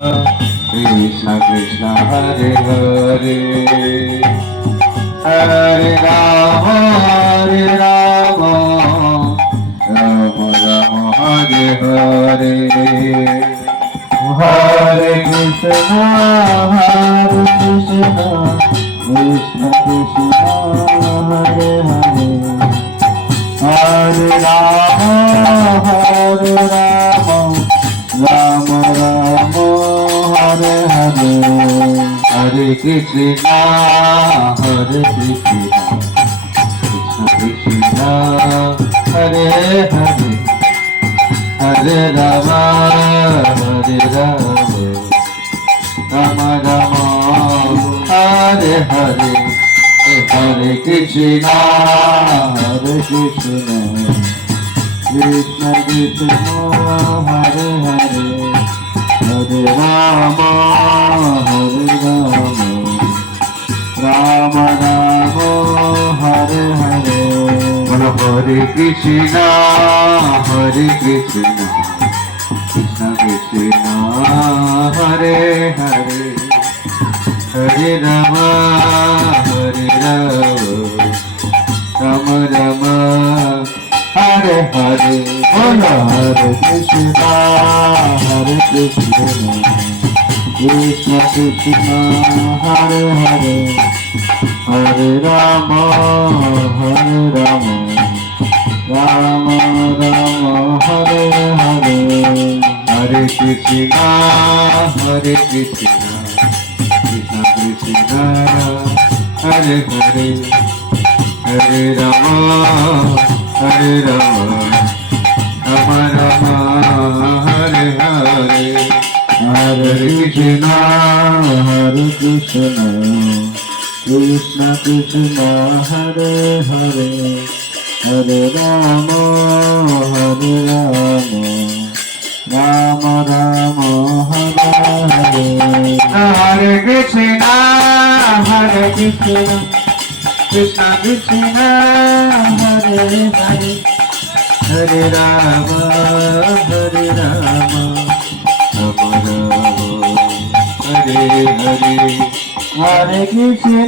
Krishna Krishna Hare Hare Hare Rama Rama Rama Hare Hare Hare Krishna Krishna Krishna Hare Hare Hare Rama Rama Rama Hare Hare Hare Krishna Krishna Krishna Hare Hare Hare Rama Rama Rama Hare Hare Hare Krishna Krishna Krishna Hare Hare Hare Rama Rama Rama Hare Hare Hare Krishna Krishna Krishna Hare Hare Hare Rama Rama Rama Hare Hare Hare Krishna Krishna Krishna Hare Hare Hare Rama Rama Rama Hare Hare Hare Krishna Krishna Krishna Hare Hare Hare Rama Rama Rama Hare Hare Hare Krishna Krishna Krishna Hare Hare Hare Rama Rama Rama Hare Hare Hare Krishna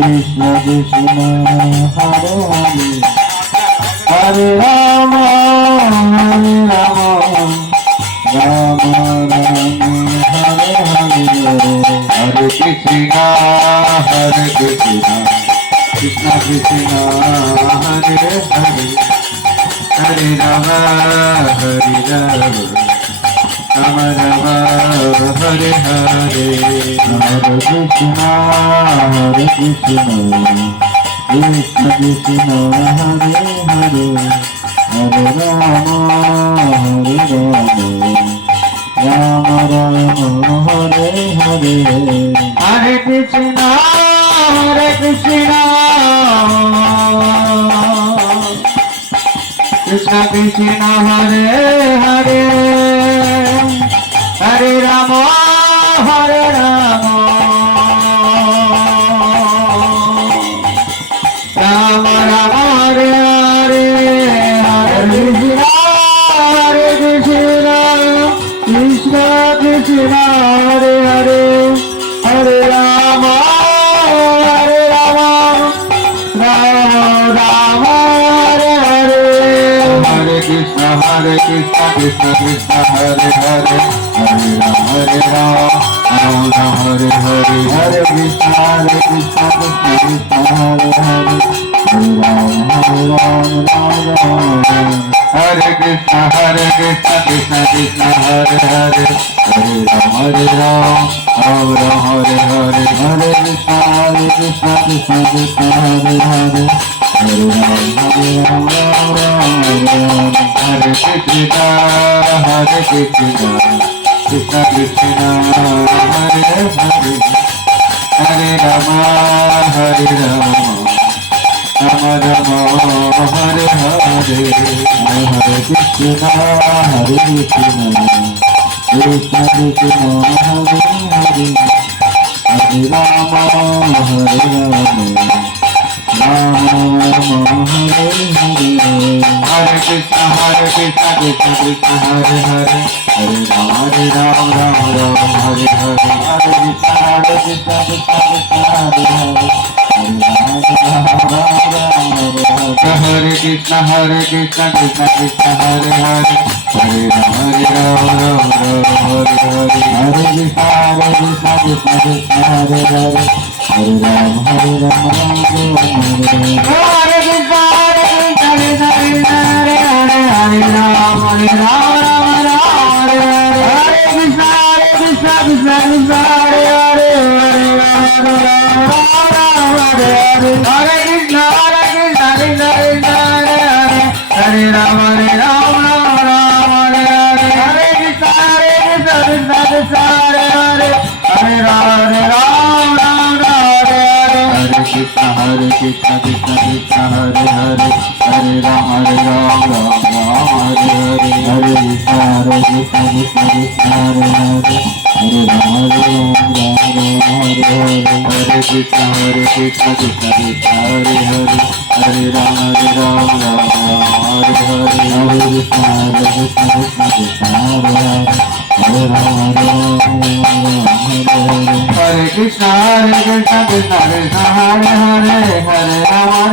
Krishna Krishna Hare Hare Hare Rama Rama Rama Hare Hare Hare Krishna Krishna Krishna Hare Hare Hare Rama Rama Hare Hare Hare Krishna Krishna Krishna Hare Hare Hare Rama Rama Rama Hare Hare Hare Krishna Krishna Krishna Hare Hare Hare Rama Rama Rama Hare Hare Hare Krishna Krishna Krishna Hare Hare Hare Rama Rama Rama Hare Hare Hare Krishna Krishna Krishna Hare Hare Hare Rama Rama Hare Hare Hare Krishna Krishna Krishna Hare Hare Hare Rama Rama Hare Hare Hare Krishna Krishna Krishna Hare Hare Hare Rama Hare Krishna Krishna Krishna Hare Hare Hare Rama Hare Hare Hare Krishna Krishna Krishna Hare Hare Hare Rama Hare Krishna Krishna Krishna Hare Hare Hare Rama Hare Rama Hare Hare Hare Krishna Krishna Krishna Hare Hare Hare Rama Hare Hare Krishna Krishna Krishna Hare Hare Hare Ram Ram Ram Hare Hare Hare Krishna Krishna Krishna Hare Hare Hare Krishna Krishna Krishna Hare Hare Hare Ram Ram Ram Hare Hare Hare Krishna Krishna Krishna Hare Hare Hare Ram Ram Hare Hare Krishna Krishna Krishna Hare Hare Hare Ram Ram Hare Hare Hare Krishna Krishna Krishna Hare Hare Hare Ram Hare Hare Hare Krishna Krishna Krishna Hare Hare Hare Ram Hare Hare Hare Krishna Krishna Krishna Hare Hare Hare Ram Hare Krishna Krishna Krishna Hare Hare Hare Ram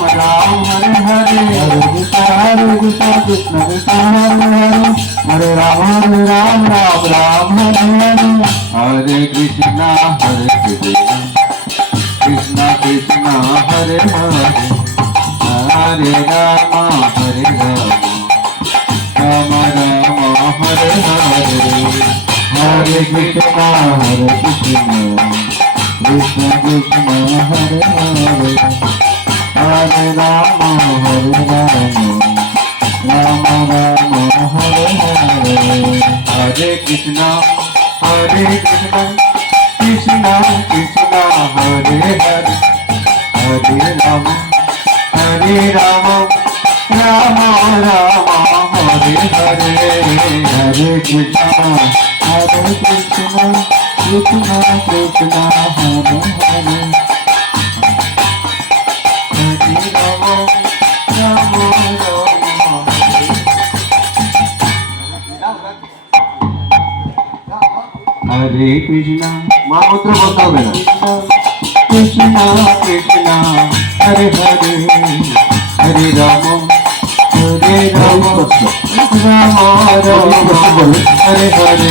Ram Hare Hare Hare Krishna Krishna Krishna Hare Hare Hare Ram Ram Hare Hare Hare Krishna Krishna Krishna Hare Hare Hare Rama Hare Rama Rama Rama Hare Hare Hare Krishna Krishna Krishna Hare Hare Hare Rama Hare Rama Rama Rama Hare Hare Hare Krishna Krishna Krishna Hare Hare Hare Rama Rama Rama Hare Hare Hare Krishna Krishna Krishna Krishna Hare Hare Hare Rama Rama Hare Krishna মহামন্ত্র বলতে হবে না Krishna Krishna Hare Hare Hare Rama Rama Rama Hare Hare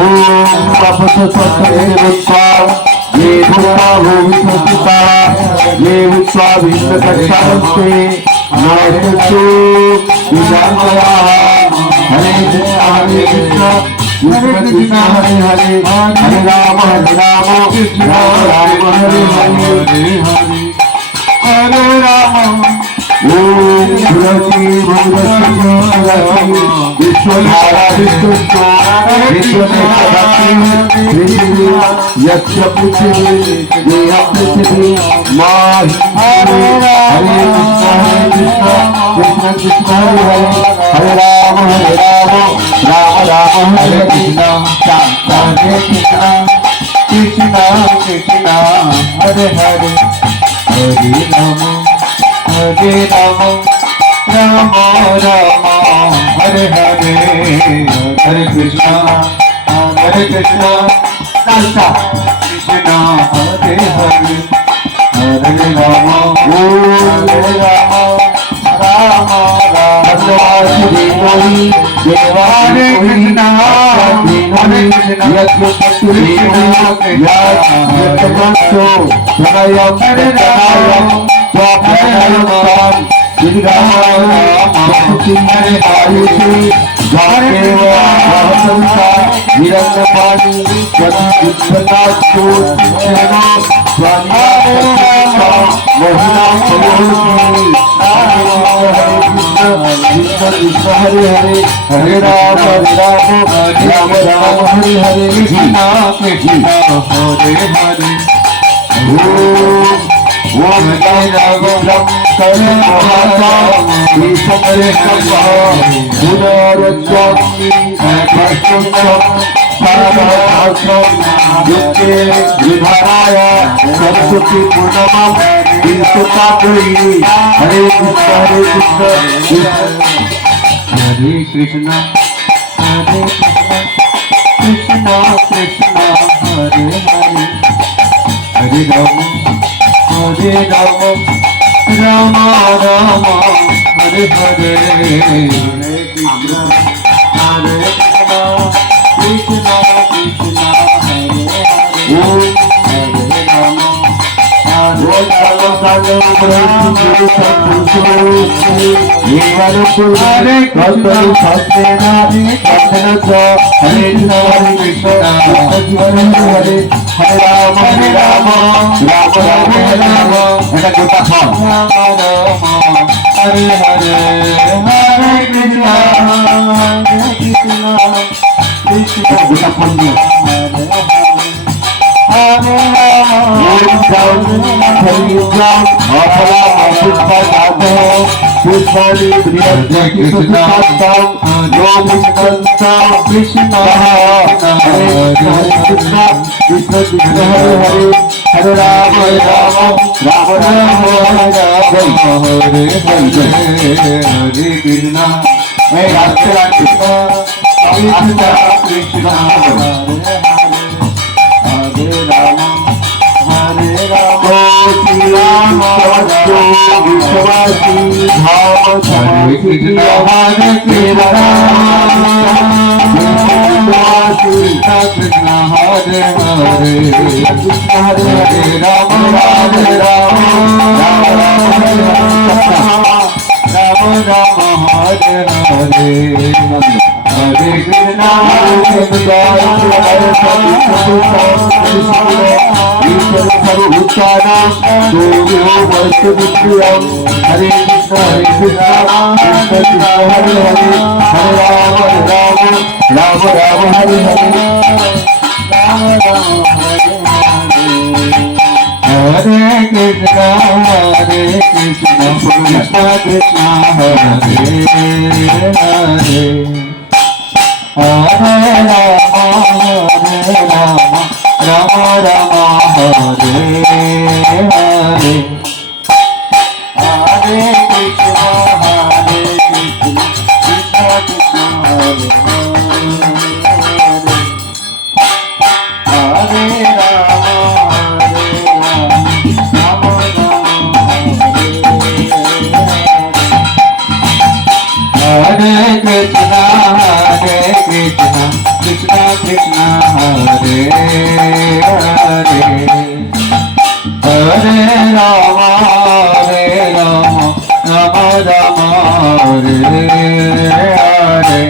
Om Tapasya ये भूमा भूमिष्ठिता ये उत्सव विश्व कक्षांते नमस्तु विजानया हरे कृष्ण कृष्ण कृष्ण हरे हरे हरे राम राम राम हरे हरे हरे राम ओम तुलसी भगवती विश्वधारा विश्वभक्ति यस्य पृथ्वी देह पृथ्वी माहि हरे कृष्ण कृष्ण कृष्ण हरे हरे राम राम राम हरे कृष्ण कृष्ण कृष्ण हरे हरे हरे राम राम राम हरे हरे हरे कृष्णा कृष्णा कृष्णा हरे हरे हरे राम राम श्री मोहि देवारे कृष्णा हरे हरे हरे हरे राम राम राम हरे हरे कृष्णा कृष्णा हरे हरे ओम जय करे महाता ईश्वरे सभा गुणारक्षामि युक्ते विधानाय सरस्वती पूर्णमम विष्णुपात्रयी हरे कृष्ण हरे कृष्ण हरे कृष्ण कृष्ण हरे हरे हरे राम राम राम हरे हरे हरे कृष्ण कृष्ण कृष्ण हरे हरे राम राम राम हरे कृष्णा मैं राष्ट्र कृष्ण हरे राम श्री राम विश्वासी भाव हरे कृष्ण हरे कृष्ण कृष्ण हरे हरे कृष्ण हरे हरे राम राम राम राम राम राम राम हरे हरे हरे कृष्ण हरे हरे कृष्ण कृष्ण हरे हरे हरे राम राम राम हरे हरे हरे कृष्ण कृष्ण कृष्ण हरे हरे हरे राम राम राम हरे हरे हरे कृष्ण कृष्ण कृष्ण हरे हरे राम राम राम हरे Krishna Krishna Krishna Hare Hare Hare Ram Ram Ram Hare Hare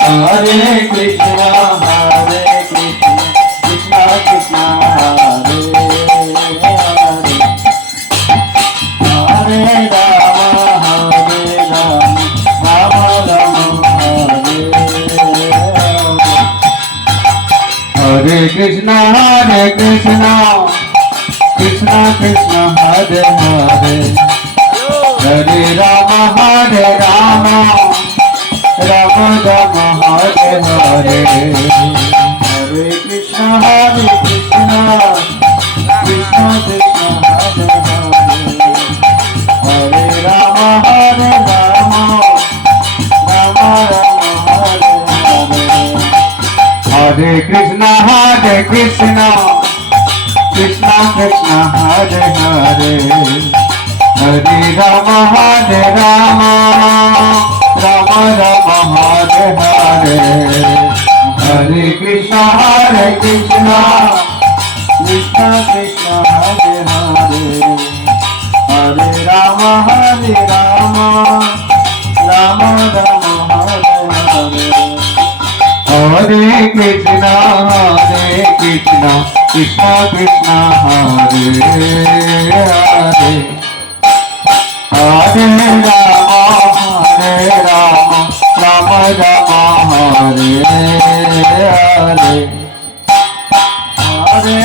Hare Krishna Krishna Krishna Hare Hare Hare Ram Ram Ram Hare Hare Krishna Krishna Krishna Hare Hare Hare Ram Ram Ram Hare Hare Hare Krishna Krishna Krishna Hare Hare Hare Ram Ram Ram Hare Hare Hare Krishna Krishna Krishna Hare Hare Hare Ram Ram Ram Hare Hare Hare Krishna Krishna Krishna Hare Hare Hare Ram Ram Ram Hare Hare Hare Krishna Krishna Krishna Hare Hare Hare Ram Ram Hare Hare Hare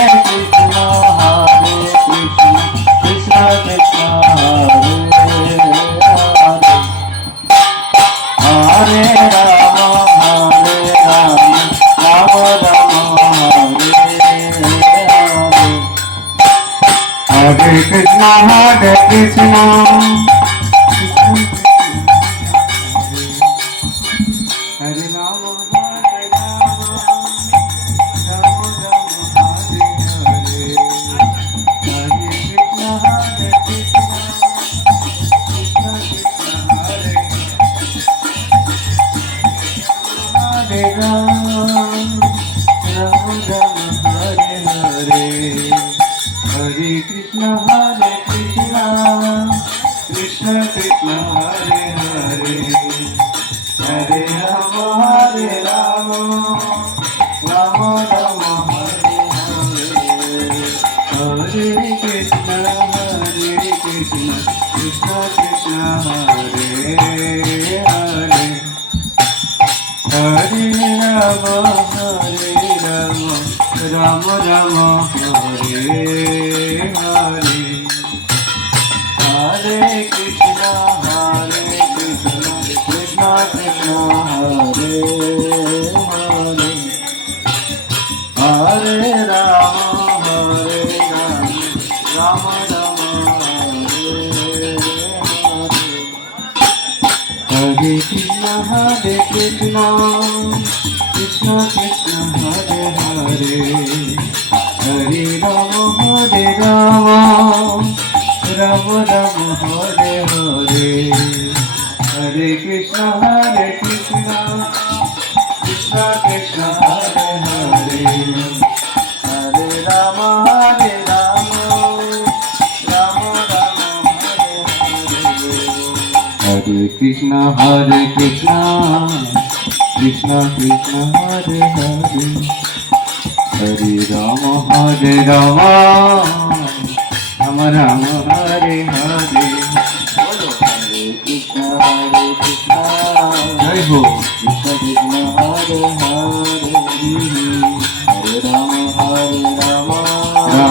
Krishna Krishna Krishna Hare Hare Hare Ram Krishna Hare Krishna Hare Rama Hare Rama Rama Rama Hare Hare Hare Krishna Krishna Krishna Hare Hare Rama Rama Rama Hare Hare Hare Krishna Krishna Krishna Hare Hare Hare Rama Rama Rama Hare Hare Hare Krishna Krishna Krishna Hare Hare Hare Rama Rama Rama Hare Hare Hare Krishna Krishna Krishna Hare Hare Hare Rama Rama Rama Hare Hare Krishna Krishna Krishna Hare Hare Hare Rama Rama Rama Hare Hare Hare Krishna Krishna Krishna Hare Hare Hare Rama Rama Rama Hare Hare Hare Krishna Krishna Krishna Hare Hare Hare Rama Rama Rama Hare Hare Hare Krishna Jai Ho Krishna Krishna Hare Hare Hare Rama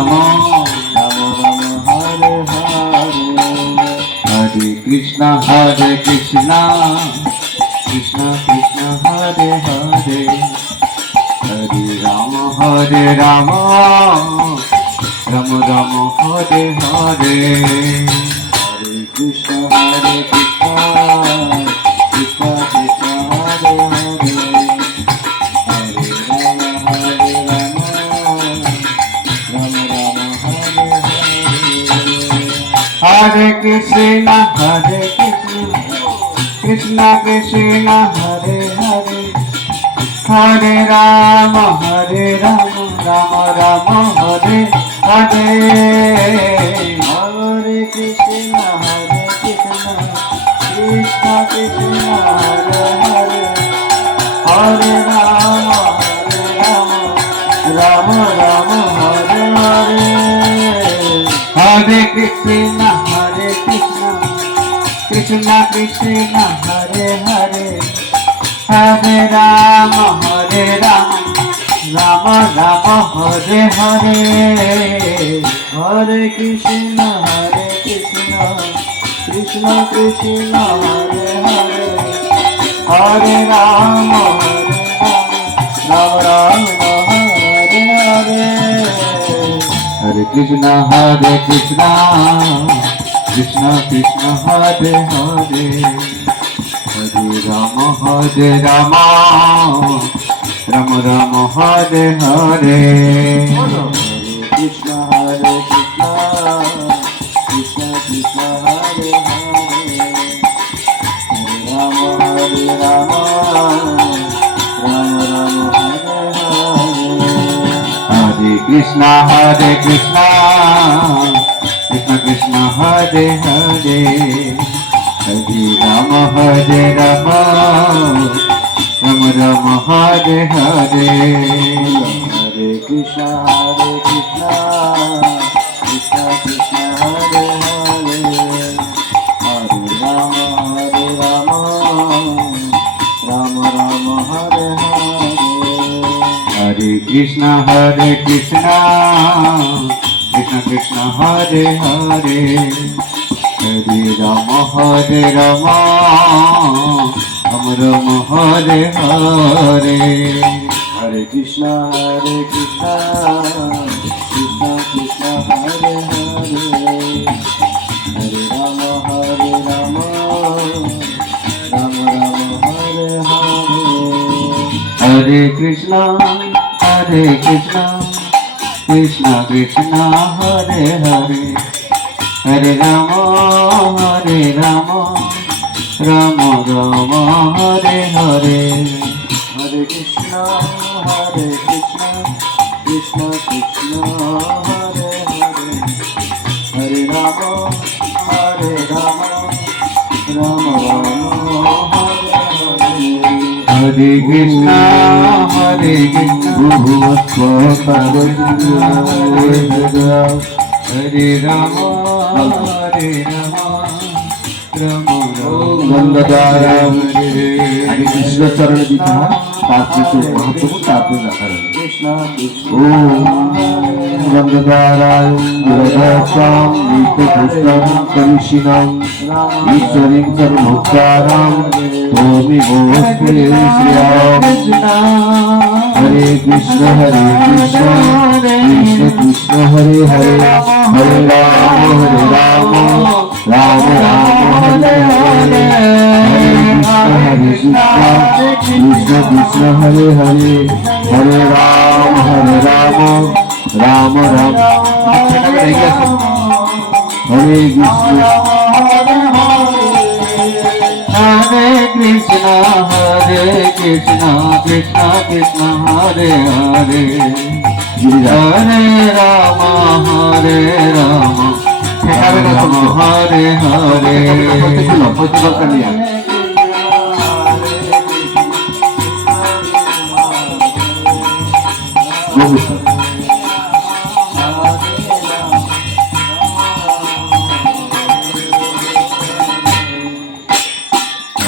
Rama Rama Hare Hare Hare Krishna Krishna Krishna Hare Hare Hare Rama Rama Rama Hare Hare Hare Krishna Krishna Krishna Hare Hare Hare Rama Rama Rama Hare Hare Hare Krishna Krishna Krishna Hare Hare Hare Rama Rama Rama Hare Hare Hare Krishna Krishna Krishna Hare Hare Hare Rama Rama Rama Hare Hare Hare Krishna Krishna Krishna Hare Hare Hare Rama Rama Rama Hare Hare Hare Krishna Krishna Krishna Hare Hare Hare Rama Rama Hare Hare Hare Krishna Krishna Krishna Hare Hare Hare Rama Rama Rama Hare Hare Hare Krishna Krishna Krishna Hare Hare Hare Rama Rama Rama Hare Hare Hare Krishna Krishna Krishna Hare Hare Hare Rama Rama Rama Hare Hare Hare Krishna Krishna Krishna Hare Hare Hare Rama Rama Rama Hare Hare Hare Krishna Krishna Krishna Hare Hare Hare Rama Rama Rama Hare Hare Hare Krishna Krishna Krishna Hare Hare Hare Krishna, Krishna Krishna, Hare Hare, Hare Rama, Rama Rama, Hare Hare. Hare Krishna, Krishna Krishna, Hare Hare, Hare Rama, Rama Rama, Hare Krishna, Hare Rama, गंगाधारम आणि कृष्ण चरण दिखा तात्विक महत्व तात्विक आधार ओम गंगाधाराय गुरदासाम नित्यपुष्टम कलिशिनम ईश्वरीं सर्वभूतानां तोमि मोस्ते श्रीराम हरे कृष्ण कृष्ण कृष्ण हरे हरे हरे राम राम हरे हरे हरे कृष्ण कृष्ण हरे हरे हरे राम राम राम हरे Krishna Hare Krishna, Krishna Krishna, Hare Hare, Hare Rama, Rama Hare Hare.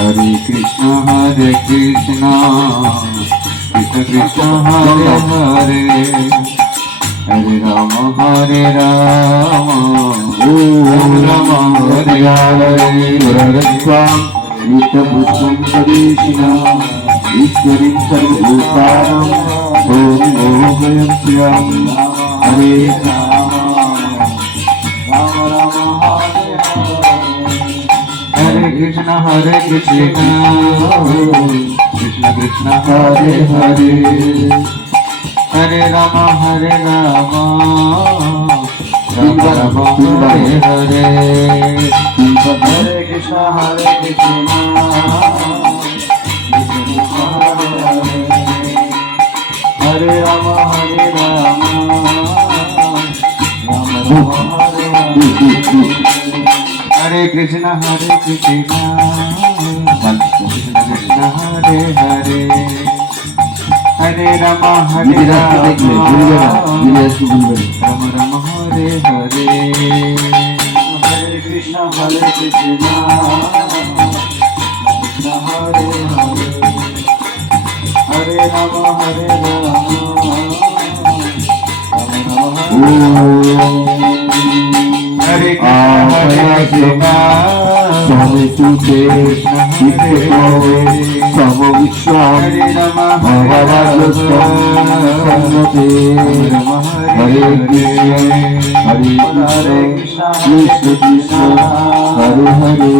Hare Krishna, Krishna Krishna, Hare Hare, Hare Rama, Rama Hare Hare. Guradasvam Nityabhustam Kadeshina Ishwarim Sarvabhutanam Tomi Mohayam Sriyam Hare Hare Krishna, Krishna Krishna, Hare Hare, Hare Rama, Rama Rama, Hare Hare. Hare Krishna, Krishna Hare Rama, Rama Rama, Hare Hare. Hare Krishna, Krishna Hare Hare, Hare Rama, Rama Rama, Hare Hare. Hare Krishna, Krishna Hare Hare, Hare Rama, Rama Hare Krishna, Swami Tute Samo Vishwam Bhavarajastam Samnate Hare Krishna Krishna Krishna Hare Hare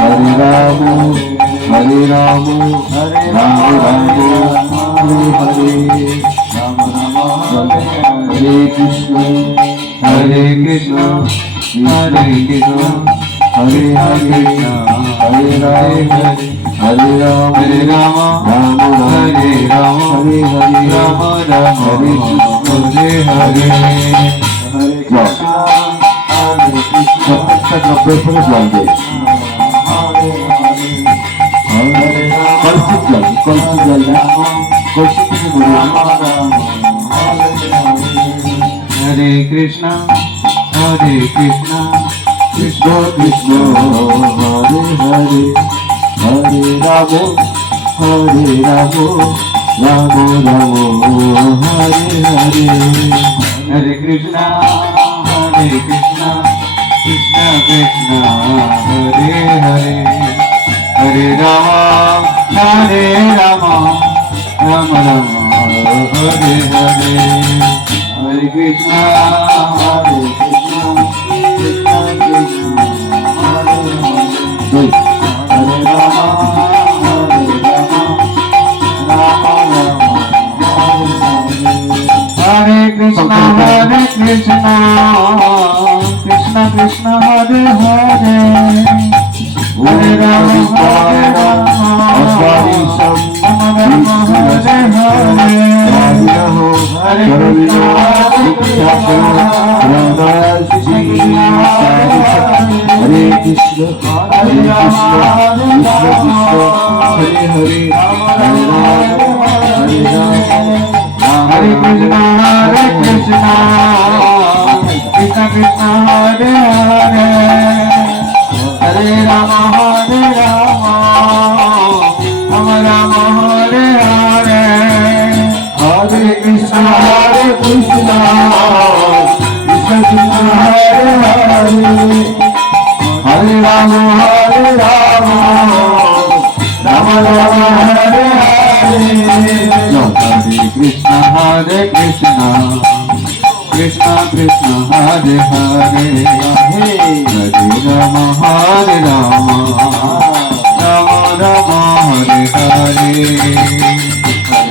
Hare Rama Hare Hare Hare Krishna Hare Krishna, Hare Krishna, Hare Hare, Hare Rama, Hare Rama, Hare Rama, Rama Rama, Hare Krishna, Hare Krishna, Hare Krishna, Hare Krishna, Krishna Krishna, Hare Hare, Hare Rama, Rama Rama, Hare Hare. Hare Krishna, Krishna Krishna, Hare Hare, Hare Rama, Rama Rama, Hare Hare. Hare Krishna, Krishna Krishna, Hare Hare, Hare Rama, Rama Krishna Hare Krishna Krishna Krishna Hare Hare Hare Rama Hare Rama Rama Rama Hare Hare Hare Krishna Hare Krishna Hare Krishna, Hare Krishna, Krishna Krishna, Hare Hare, Hare Rama, Hare Rama, Hare Krishna Hare Krishna Krishna Krishna Hare Hare Hare Rama Hare Rama Rama Rama Hare Hare Hare Krishna Hare Krishna Krishna Krishna Hare Hare Hare Rama Hare Rama Rama Rama Hare Hare Hare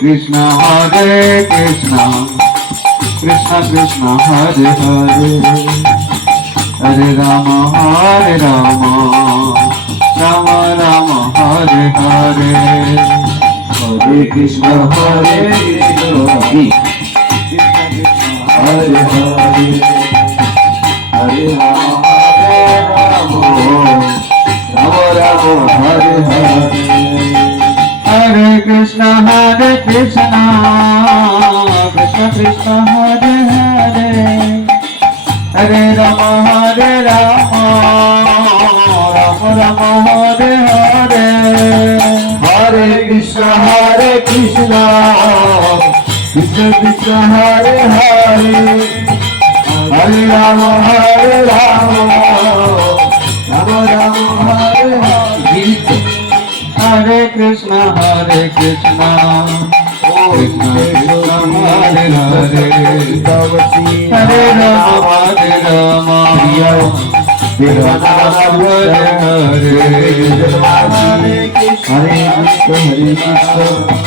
Krishna Hare Krishna Krishna Krishna Hare Hare Hare Rama Hare Rama Rama Rama Hare Hare Hare Krishna Hare Krishna Krishna Krishna Hare Hare Hare Rama Hare Rama Rama Rama Hare Hare Hare Krishna Hare Krishna Krishna Krishna Hare Hare Hare Rama Hare Rama Rama Rama Hare Hare Hare Krishna Hare Krishna Krishna Krishna Hare Hare Hare Rama Hare Rama Rama Rama Hare Hare Hare Krishna Hare Krishna Krishna Krishna Hare Hare Hare Rama Hare Rama Rama Rama Hare Hare Hare Krishna Hare Krishna Krishna Krishna Hare Hare Hare Rama Hare Rama Rama Rama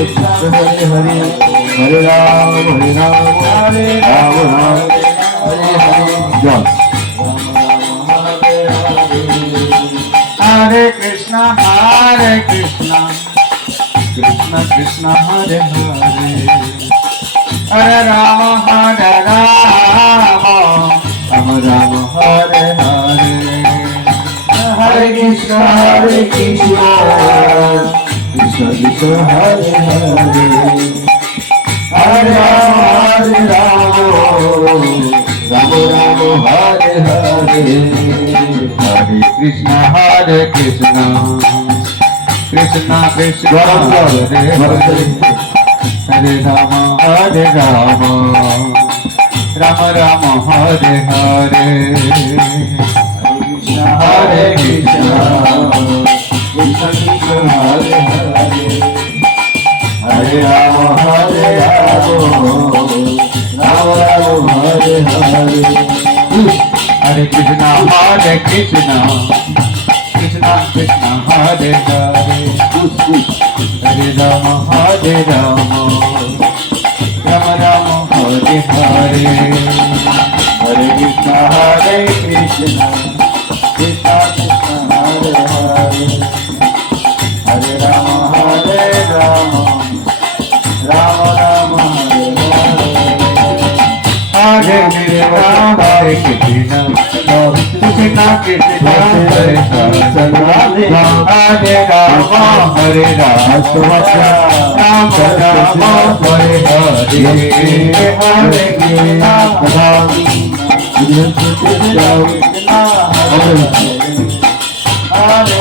Hare Hare Hare Krishna Hare Krishna Krishna Krishna Hare Hare Hare Rama Hare Rama Rama Rama Hare Hare Hare Krishna, Hare Krishna, Krishna Krishna Hare Hare, Hare Rama, Hare Rama, Rama Rama Hare Hare. Jai. Hare Krishna Krishna Krishna Hare Hare Hare Rama Hare Rama Rama Rama Hare Hare Hare Krishna Krishna Krishna Hare Hare Hare Rama Hare Rama Rama Rama Hare Hare Hare Krishna Krishna Krishna Krishna Hare Hare Hare Rama Hare Rama Rama Rama Hare Hare Hare Krishna Krishna Krishna Hare Hare Hare Rama Hare Rama Rama Rama Hare Hare Hare Krishna Krishna Krishna Krishna Hare Hare Hare Rama Hare Rama Rama Rama Hare Hare Hare Krishna Krishna Krishna Krishna Hare Hare Hare Rama Hare Rama Rama Rama Hare Hare Hare Krishna Krishna Krishna Krishna Hare Hare Hare Rama Hare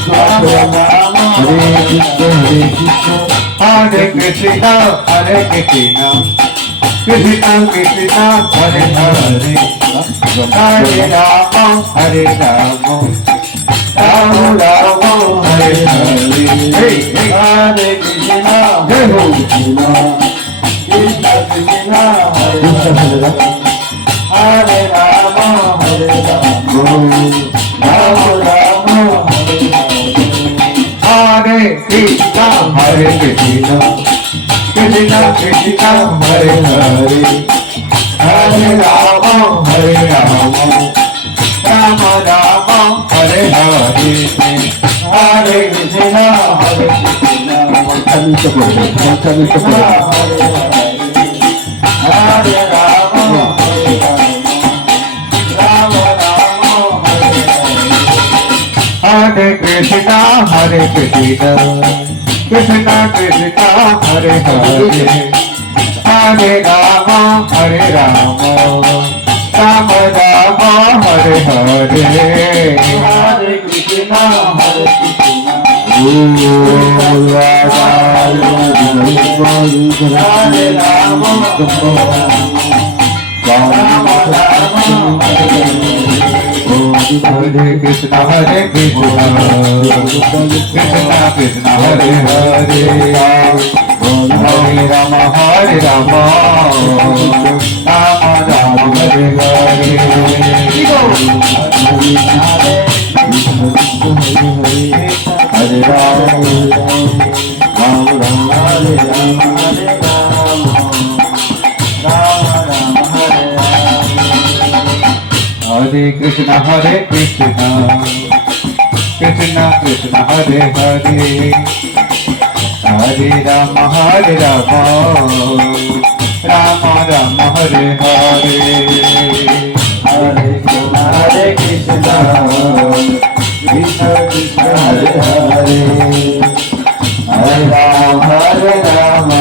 Rama Rama Rama Hare Hare Hare Hare Krishna Hare Krishna Krishna Krishna Hare Hare Hare Rama Hare Rama Rama Rama Hare Hare Hare Krishna Hare Krishna Krishna Krishna Hare Ram, Hare Rama, Hare Rama, Rama Rama, Hare Hare, Hare Krishna, Hare Krishna, Krishna Krishna, Hare Hare, Hare Rama, Hare Rama, Rama Rama, Hare Hare, Hare Krishna, Hare Krishna, মন্ত্রামিত করবে, মন্ত্রামিত করবে। Hare Rama, Hare Rama, Rama Rama, Hare Hare, Hare Krishna, Hare Krishna, Krishna Krishna, Hare Hare, Hare Rama, Hare Rama, Rama Rama, Hare Hare, Hare Krishna, Hare Krishna, Hare Rama, Rama Rama, Hare Krishna, Hare Krishna, Krishna Krishna, Hare Hare, Hare Rama, Hare Rama, Rama Rama, Hare Hare, Hare Rama, Rama Rama, Hare Rama, Rama Rama, Hare Hare Krishna, Hare Krishna, Krishna Krishna, Hare Hare, Hare Rama, Hare Rama, Rama Rama, Hare Hare, Hare Krishna, Hare Krishna, Krishna Krishna, Hare Hare, Hare Rama, Hare Rama,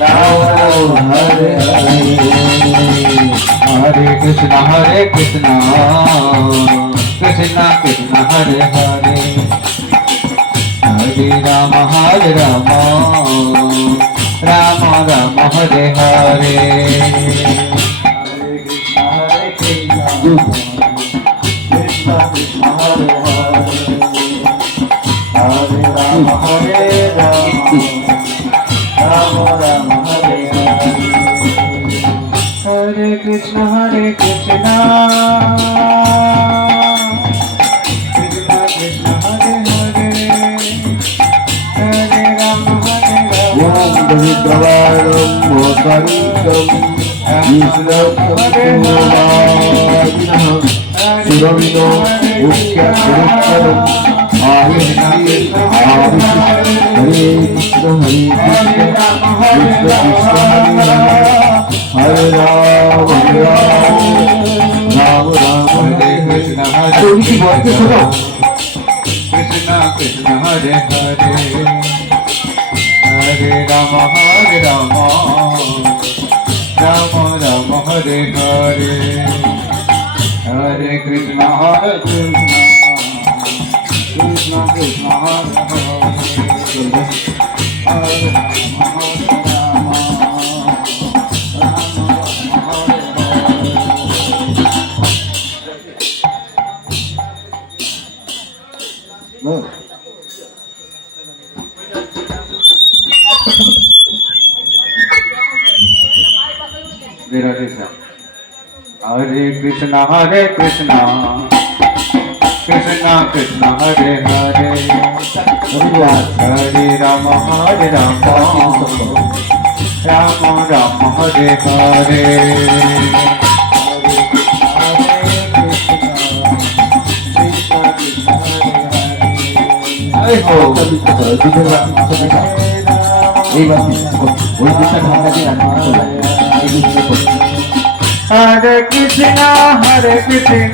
Rama Rama, Hare Hare, Hare Krishna, Hare Krishna, Krishna Krishna, Hare Hare, Hare Rama, Hare Rama, Rama Rama, Hare Hare, Hare Krishna, Hare Krishna, Krishna Krishna, Hare Hare, Hare Rama, Hare Rama, Rama Rama, Hare Hare, Hare Krishna, Hare Krishna, Krishna Krishna, Hare Hare, Hare Rama, Hare Rama, Om Dhammaram Mokarintam, Vishnu Purvadinam, Suravino Mukhya Purusharam, Ayushti Ayushti, Hare Krishna, Hare Krishna, Krishna Krishna, Hare Rama, Hare Rama, Rama Rama, Hare Krishna, Hare Krishna, Krishna Krishna, Hare Hare, Hare Rama, Hare Rama, Rama Rama, Hare Hare, Hare Krishna, Hare Krishna, Krishna Krishna, Hare Hare, Hare Rama, Hare Rama, Rama Rama, Hare Hare. Hare Krishna, Hare Krishna,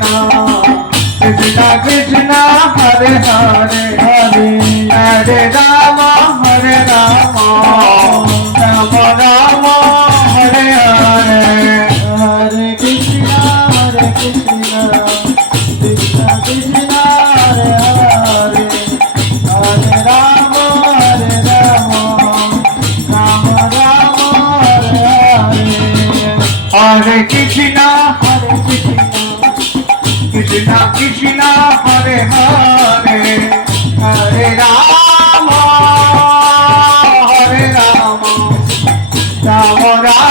Krishna Krishna, Hare Hare, Hare Rama, Hare Rama, Rama Rama, Hare Hare, Hare Krishna, Hare Krishna, Krishna Krishna, Hare Hare, Hare Rama, Hare Rama, Rama Rama, Hare Hare, Hare Krishna, Hare Krishna, Krishna Krishna, Hare Hare, Hare Rama, Hare Rama, Rama Rama, Hare Hare, Hare Krishna, Hare Krishna, Krishna Krishna, Hare Hare, Hare Rama, Hare Rama, Rama Rama,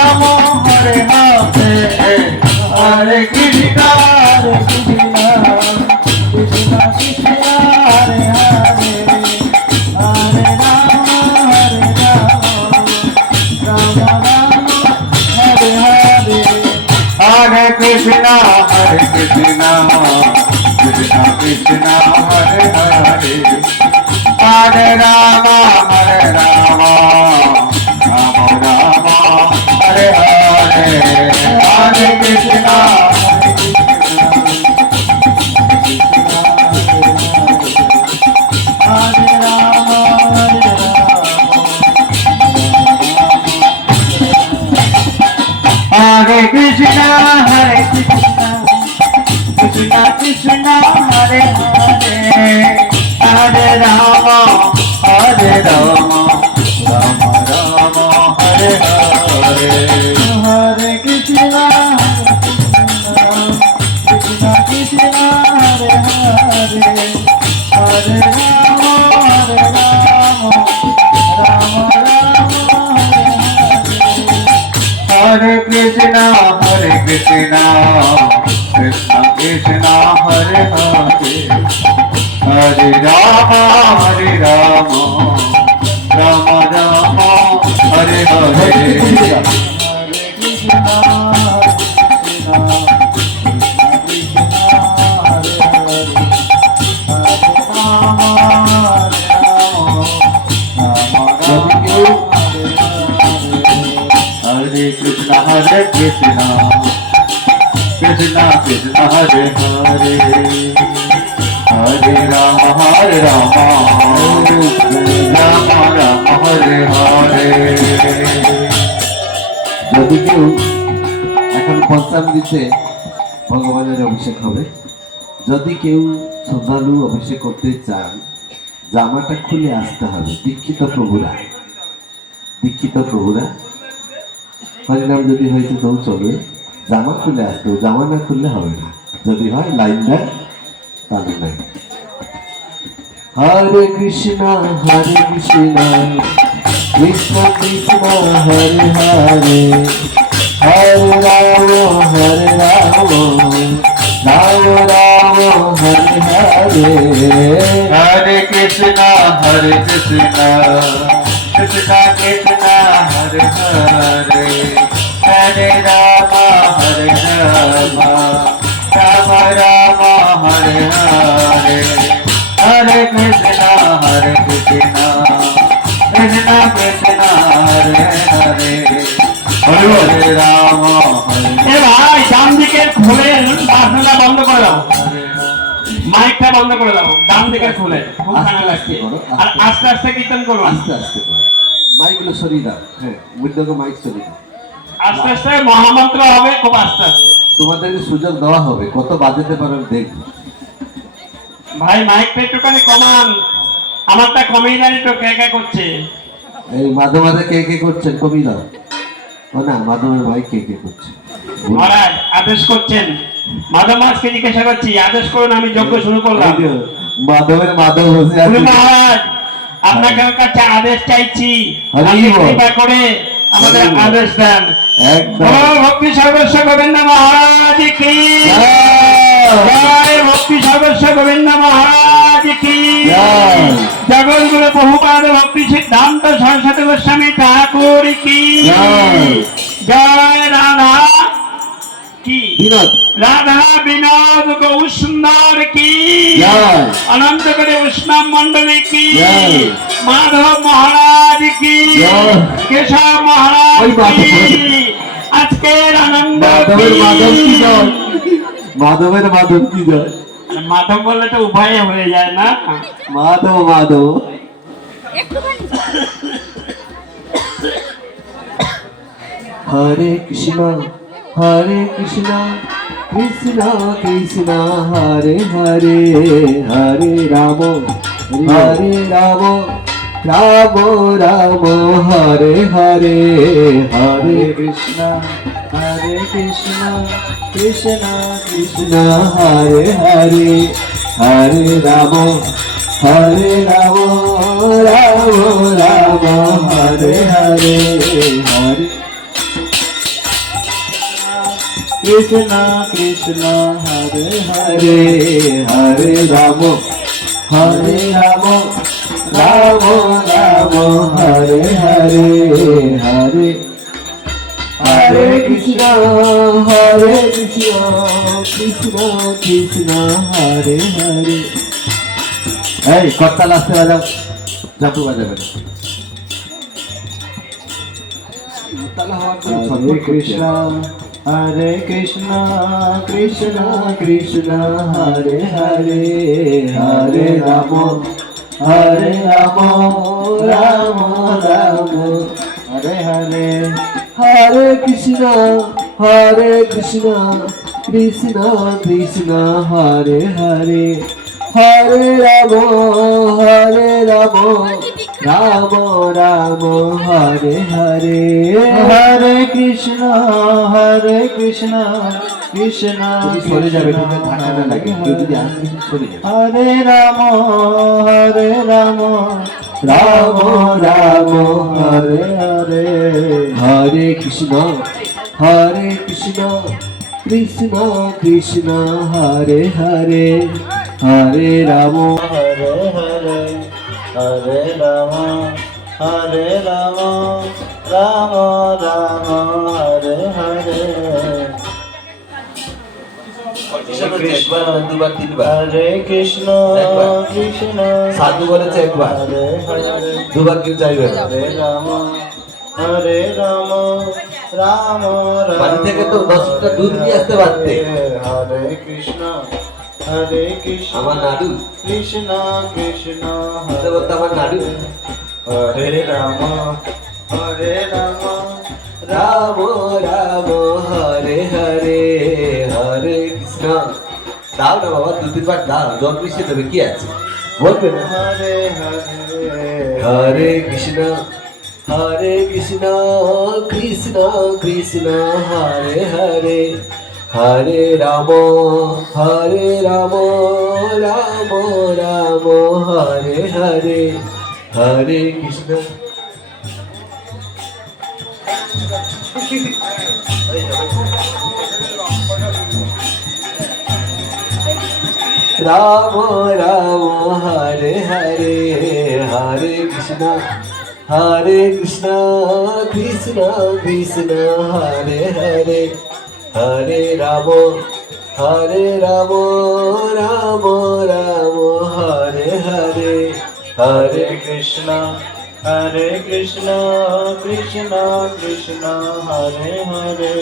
Krishna Hare Hare Hare Rama Rama Rama Hare Hare Hare Krishna Hare Krishna Hare Krishna Krishna Krishna Hare Hare Hare Rama Rama Rama Hare Hare Hare Krishna Krishna Krishna Hare Hare Hare Rama Rama Rama Hare Krishna Krishna Krishna Hare Hare Hare Rama Rama Rama Hare Hare Hare Krishna Krishna Hare Krishna Hare Krishna Krishna Krishna Hare Hare Hare Rama Rama Rama Hare Hare যদি কেউ এখন পঞ্চামৃতে ভগবানের অভিষেক হবে, যদি কেউ শ্রদ্ধালু অভিষেক করতে চান, জামাটা খুলে আসতে হবে। দীক্ষিত প্রভুরা হরিনাম যদি হয়েছে তো চলবে, জামা খুলে আসতে হবে, জামা না খুললে হবে না। যদি হয় লাইন দেন, তাহলে নাই। হরে Krishna Krishna Krishna Hare Hare Hare Ram Ram Ram Hare Hare Hare Krishna Krishna Krishna Hare Hare Hare Rama Rama Rama Hare Hare Hare Krishna Krishna Krishna Hare Hare Hare Rama এ ভাই ডান দিকে খুলে বাসনা বন্ধ করে দাও, মাইকটা বন্ধ করে দাও, ডান দিকে খুলে, খুব ঠান্ডা লাগছে। আর আস্তে আস্তে কীর্তন করো, আস্তে আস্তে করো। মাইকগুলো সরিয়ে দাও। হ্যাঁ, মুদ্রাকে মাইক সরিয়ে দাও। আস্তে আস্তে মহামন্ত্র হবে, খুব আস্তে আস্তে। তোমাদেরকে সুযোগ দেওয়া হবে, কত বাজাতে পারো দেখবো। ভাই মাইকটা একটুখানি কমান, আমারটা কমিয়ে জানি তো কে কে করছে। এই মাঝে মাঝে কে কে করছেন কমিয়ে দাও। ও না, মাধবের ভাই কে কে করছে? মহারাজ আদেশ করছেন, মাধব মাসকে জিজ্ঞাসা করছি, আদেশ করুন, আমি যজ্ঞ শুরু করলাম। মাধবের মাধব বসে আছে। মহারাজ আপনার কাছে আদেশ চাইছি, হরি আপনি বল। কৃপা করে আমাদের হরি বল। আদেশ দেন। একদম। ও ভক্তি সর্বস্ব গোবিন্দ মহারাজ কি জয়, ভক্তি সর্বস্ব গোবিন্দ মহারাজ কি জয়। জগৎগুরু বহুপাদ ভক্তি সিদ্ধান্ত সরস্বতী গোস্বামী ঠাকুর কি জয়। জয়। রাধা কি বিনোদ। রাধা বিনোদ গৌ সুন্দর কি জয়। অনন্ত করে উষ্ণাম মন্ডলী কি জয়। মাধব মহারাজ কি জয়। কেশব মহারাজ ওই মাধব। কি আজকের আনন্দ মাধবের মাধব কি কি জয়। মাধবের মাধব কি জয়। মাধব বললে তো উভয় হয়ে যায় না। মাধব মাধব। হরে কৃষ্ণ কৃষ্ণ কৃষ্ণ হরে হরে হরে রাম রাম রাম হরে হরে হরে কৃষ্ণ কৃষ্ণ কৃষ্ণ হরে হরে হরে রাম রাম রাম হরে হরে হরে কৃষ্ণ কৃষ্ণ হরে হরে হরে রাম রাম রাম হরে হরে হরে হরে কৃষ্ণ কৃষ্ণ হরে কৃষ্ণ কৃষ্ণ কৃষ্ণ হরে হরে। এই করতাল আসতে বাজাও, জাপু বাজাবে না। তাহলে হওয়ার জন্য হরে কৃষ্ণ হরে কৃষ্ণ কৃষ্ণ কৃষ্ণ হরে হরে হরে রাম হরে রাম রাম রাম হরে হরে। হরে কৃষ্ণ কৃষ্ণ কৃষ্ণ হরে হরে হরে রাম রাম রাম হরে হরে। হরে কৃষ্ণ কৃষ্ণ তুমি সরে যাবে, তুমি ধাক্কা না লাগে, কেউ যদি আসবে সরে যাবে। হরে রাম রাম রাম হরে হরে। হরে কৃষ্ণ কৃষ্ণ কৃষ্ণ হরে হরে হরে রাম হরে হরে হরে রাম রাম রাম হরে হরে। কৃষ্ণ দুবার তিনবার, হরে কৃষ্ণ একবার। কৃষ্ণ সাধু বলেছে একবার, হরে হরে দুবার কেউ চাইবে না। হরে রাম রাম বাড়ি থেকে তো 10টা দুধ নিয়ে আসতে পারতে। হরে কৃষ্ণ কৃষ্ণ আমার নাড়ু কৃষ্ণ কৃষ্ণ বুঝতে বলতে আমার নাড়ু। হরে রাম রাম রাম হরে হরে হরে কৃষ্ণ। দাও না বাবা, 2-3 বার দাও, জল মিশিয়ে দেবে, কি আছে বলবে না। হরে হরে হরে কৃষ্ণ কৃষ্ণ কৃষ্ণ হরে হরে হরে রাম রাম রাম হরে হরে হরে কৃষ্ণ। রাম রাম হরে হরে হরে কৃষ্ণ কৃষ্ণ কৃষ্ণ হরে হরে হরে রাম রাম রাম হরে হরে হরে কৃষ্ণ কৃষ্ণ কৃষ্ণ কৃষ্ণ হরে হরে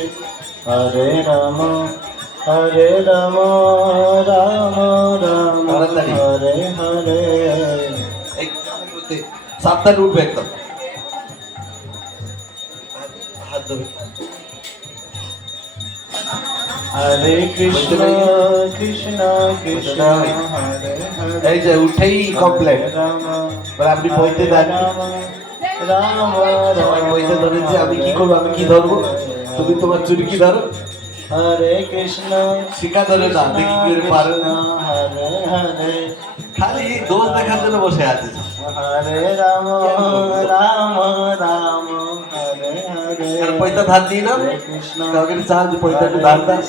হরে রাম রাম রাম তাড়াতাড়ি। হরে হরে। এই সাবধানে উঠবে একদম, হাত ধরে। হরে কৃষ্ণ কৃষ্ণ কৃষ্ণ হরে হরে। এই যে উঠেই কমপ্লেন, রাম আপনি বইতে দেন, রাম সবাই বইতে ধরেছে, আমি কি করবো, আমি কি ধরবো, তুমি তোমার চুরি কি ধরো, হরে কৃষ্ণ শিখা ধরে না, দেখি কি করে পারো না। হরে হরে খালি দোষ দেখার জন্য বসে আছে। হরে রাম রাম রাম হরে হরে। আর পয়সা ধার দিই না, হরে কৃষ্ণ কাউকে চান যে পয়সা একটু ধার দাও।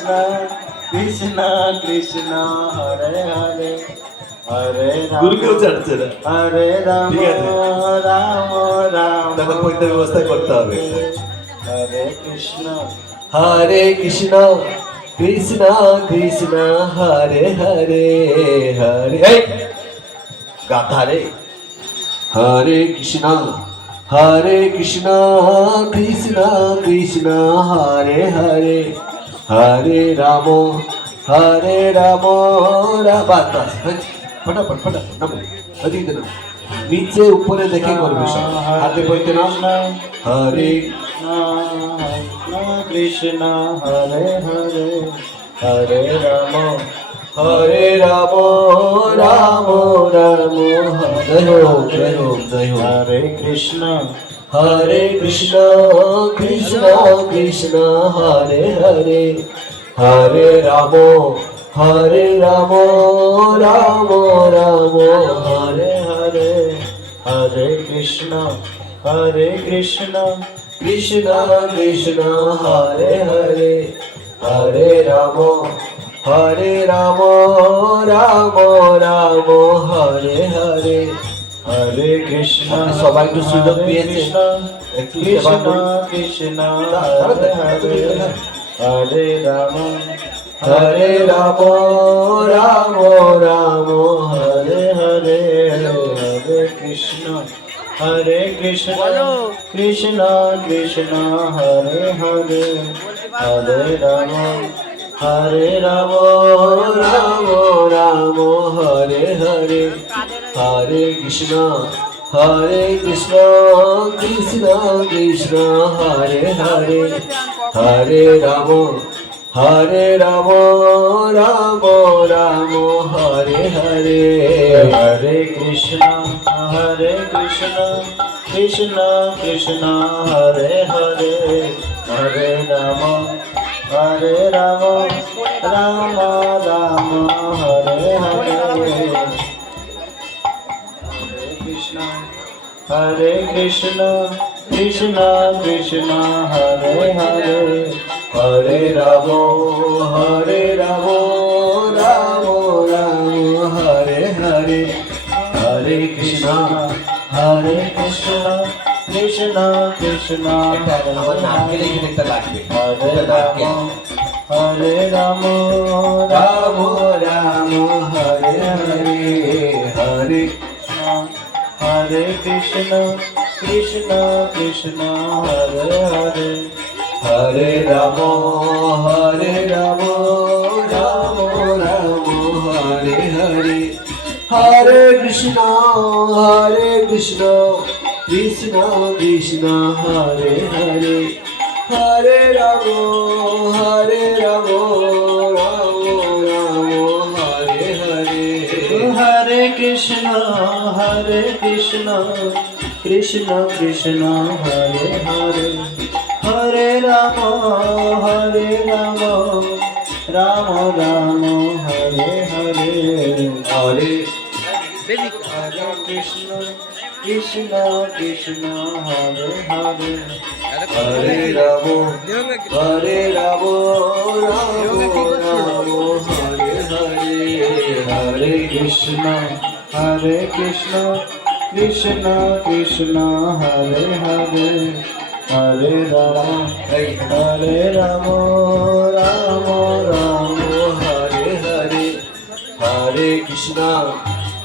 কৃষ্ণ কৃষ্ণ হরে হরে হরে রাম গুরুকেও ছাড়ছে না, হরে রাম ঠিক আছে। রাম রাম তখন পয়সার ব্যবস্থা করতে হবে। হরে কৃষ্ণ কৃষ্ণ কৃষ্ণ হরে হরে হরে। এই গাথা রে। হরে কৃষ্ণ কৃষ্ণ কৃষ্ণ হরে হরে হরে রাম রাম বাস বাস হয়েছে। ফটাফট নামো, ওদিকে নাও, নিচে উপরে দেখে করবে সব, হাতে বইতে নাও। হরে কৃষ্ণ হরে হরে হরে রাম রাম রাম জয় হোক জয় হোক জয় হোক। হরে কৃষ্ণ কৃষ্ণ কৃষ্ণ কৃষ্ণ হরে হরে হরে রাম রাম রাম হরে হরে হরে কৃষ্ণ কৃষ্ণ কৃষ্ণ কৃষ্ণ হরে হরে হরে রাম রাম রাম হরে হরে হরে কৃষ্ণ সবাই একটু সুযোগ পেয়েছে, কৃষ্ণ একটু সেবা কৃষ্ণ করুন। কৃষ্ণ তাড়াতাড়ি, হরে হরে তাড়াতাড়ি। হরে রাম হরে রাম রাম রাম হরে হরে হরে কৃষ্ণ কৃষ্ণ কৃষ্ণ হরে হরে হরে রাম রাম রাম হরে হরে হরে কৃষ্ণ কৃষ্ণ কৃষ্ণ হরে হরে হরে রাম রাম রাম হরে হরে হরে কৃষ্ণ কৃষ্ণ কৃষ্ণ হরে হরে হরে রাম রাম রাম হরে হরে হরে কৃষ্ণ কৃষ্ণ কৃষ্ণ হরে হরে হরে রাম রাম রাম হরে হরে হরে কৃষ্ণ কৃষ্ণ কৃষ্ণ আমার নারকেল এখানে একটা লাগবে হরে রাম রাম রাম হরে হরে হরে কৃষ্ণ কৃষ্ণ কৃষ্ণ হরে হরে হরে রাম রাম রাম হরে হরে হরে কৃষ্ণ কৃষ্ণ কৃষ্ণ হরে হরে হরে রাম রাম রাম হরে হরে হরে কৃষ্ণ কৃষ্ণ কৃষ্ণ হরে হরে হরে রাম রাম রাম হরে হরে হরে হরে কৃষ্ণ কৃষ্ণ হরে হরে হরে রাম রাম রাম হরে হরে হরে কৃষ্ণ কৃষ্ণ কৃষ্ণ হরে হরে হরে রাম রাম রাম হরে হরে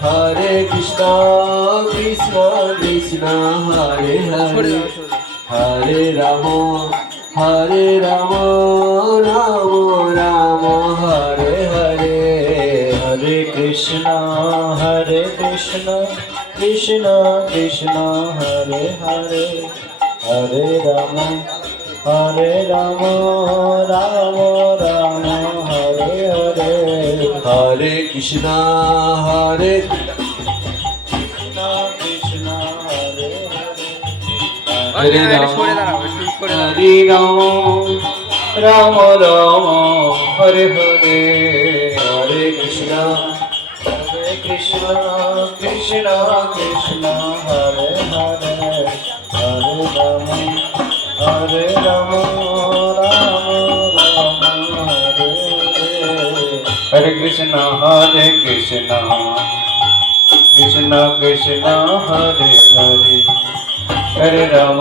হরে কৃষ্ণ কৃষ্ণ কৃষ্ণ হরে হরে হরে রাম রাম রাম হরে হরে হরে কৃষ্ণ কৃষ্ণ কৃষ্ণ হরে হরে হরে রাম রাম রাম হরে হরে হরে কৃষ্ণ কৃষ্ণ হরে হরে হরে রাম রাম হরে হরে হরে কৃষ্ণ কৃষ্ণ কৃষ্ণ হরে হরে হরে রাম রাম হরে হরে হরে কৃষ্ণ কৃষ্ণ কৃষ্ণ হরে হরে হরে রাম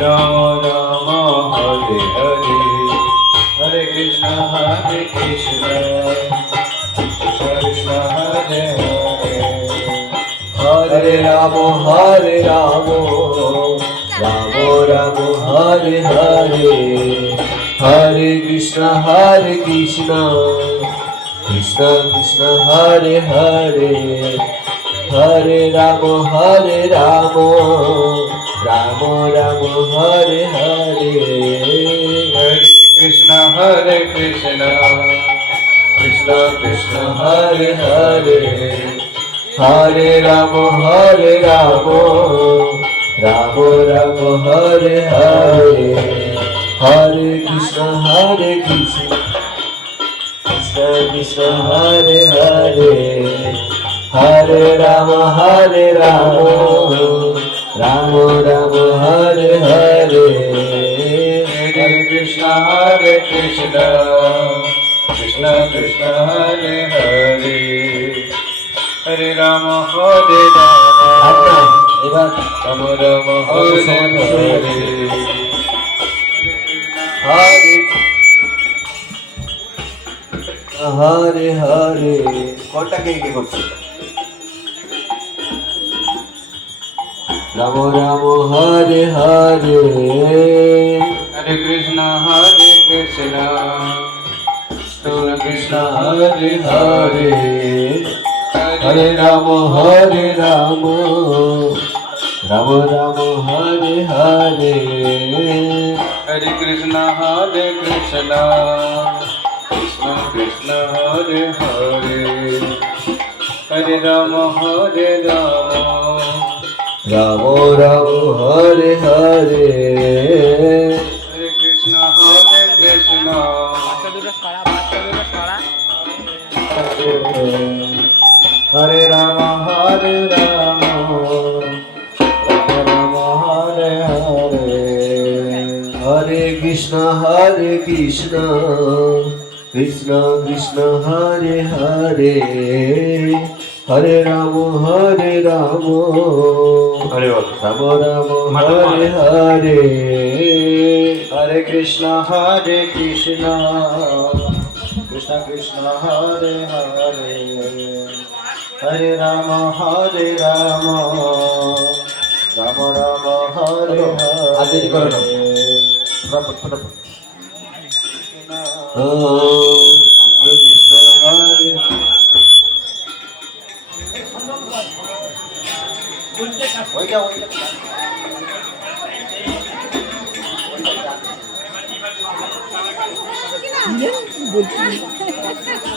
রাম রাম হরে হরে হরে কৃষ্ণ কৃষ্ণ কৃষ্ণ হরে হরে হরে রাম রাম রাম হরে হরে হরে কৃষ্ণ কৃষ্ণ কৃষ্ণ হরে হরে হরে রাম রাম রাম হরে হরে হরে কৃষ্ণ কৃষ্ণ কৃষ্ণ হরে হরে হরে রাম রাম রাম হরে হরে হরে কৃষ্ণ কৃষ্ণ হরে হরে হরে রাম রাম হরে হরে হরে কৃষ্ণ কৃষ্ণ কৃষ্ণ হরে হরে হরে রাম এবার রাম হরে হরে হরে হরে হরে কোনটা কে কে করছে Ram Ram Hare Hare Hare Krishna Hare Krishna Krishna Hare Hare Hare Ram হরে Ram Ram Ram Hare Hare Hare Krishna Hare Krishna Krishna Krishna Hare Hare Hare Rama Hare Rama Ram Ram Hare Hare Hare Krishna Hare Krishna হরে রাম হরে রাম রাম রাম হরে হরে হরে কৃষ্ণ কৃষ্ণ কৃষ্ণ হরে হরে হরে রাম রাম রাম হরে হরে হরে কৃষ্ণ কৃষ্ণ কৃষ্ণ কৃষ্ণ হরে হরে হরে রাম রাম রাম রাম হরে হরে কৃষ্ণ হরে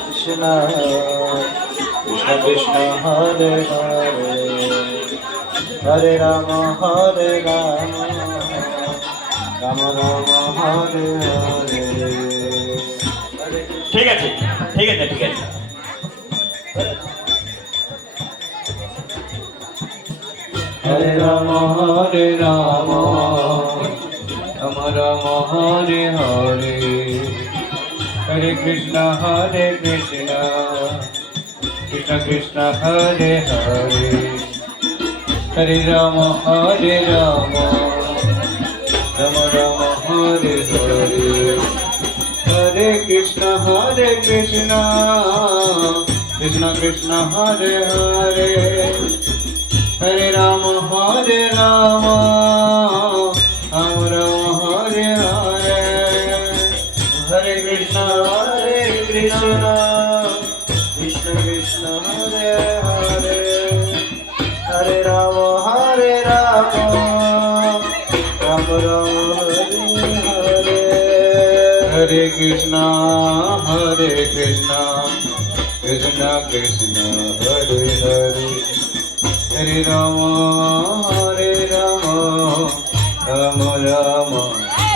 কৃষ্ণ কৃষ্ণ কৃষ্ণ হরে হরে হরে রাম রাম রাম হরে হরে ঠিক আছে ঠিক আছে ঠিক আছে Hare Rama Hare Rama Rama Rama Hare Hare Hare Krishna Hare Krishna Krishna Krishna Hare Hare Hare Rama Hare Rama Rama Rama Hare Hare Hare Krishna Hare Krishna Krishna Krishna Hare Hare Hare Rama Hare Rama Rama Rama Hare Hare Hare Krishna Hare Krishna Krishna Krishna Hare Hare Hare Rama Hare Rama Rama Rama Hare Hare Hare Krishna Hare Krishna Krishna Krishna Hare Hare Hare Rama Hare Rama Rama Rama Hare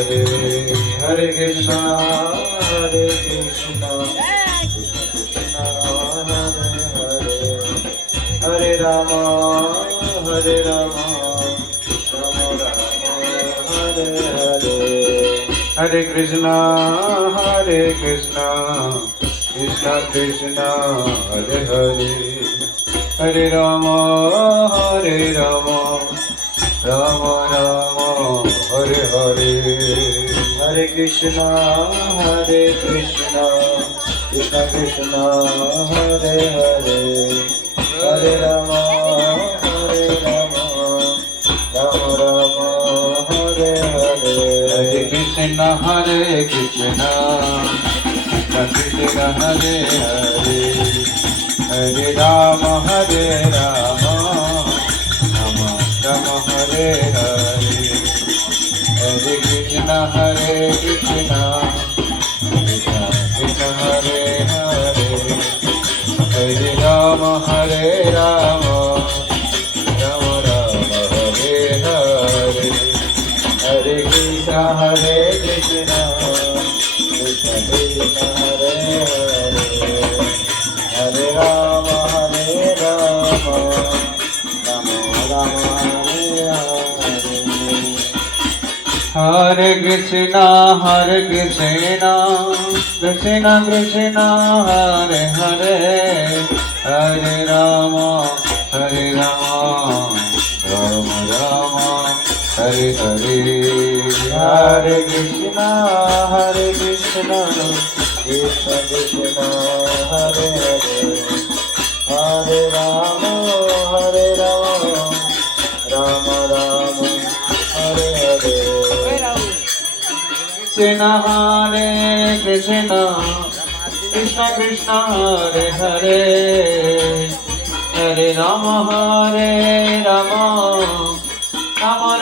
Hare Hare Krishna Hare Krishna Krishna Krishna Hare Hare Hare Rama Hare Rama Rama Rama Hare Hare Hare Krishna Hare Krishna Krishna Krishna Hare Hare Hare Rama Hare Rama Rama Rama Hare Hare Hare Krishna Hare Krishna Krishna Krishna Hare Hare Hare Rama Hare Rama Rama Rama Hare Hare Hare Krishna Hare Krishna Krishna Krishna Hare Hare Hare Rama Hare Rama Rama Rama Hare Hare Hare Krishna Hare Krishna Krishna Krishna Hare Hare Hare Rama Hare Rama Rama Rama Hare Hare Hare Krishna Hare Krishna Krishna Krishna Hare Hare Hare Rama Hare Rama Rama Rama Hare Hare Hare Krishna Krishna Krishna Hare Hare Hare Rama Hare Rama Rama Rama Hare Hare Hare Krishna Krishna হরে কৃষ্ণ কৃষ্ণ কৃষ্ণ হরে হরে হরে রাম রাম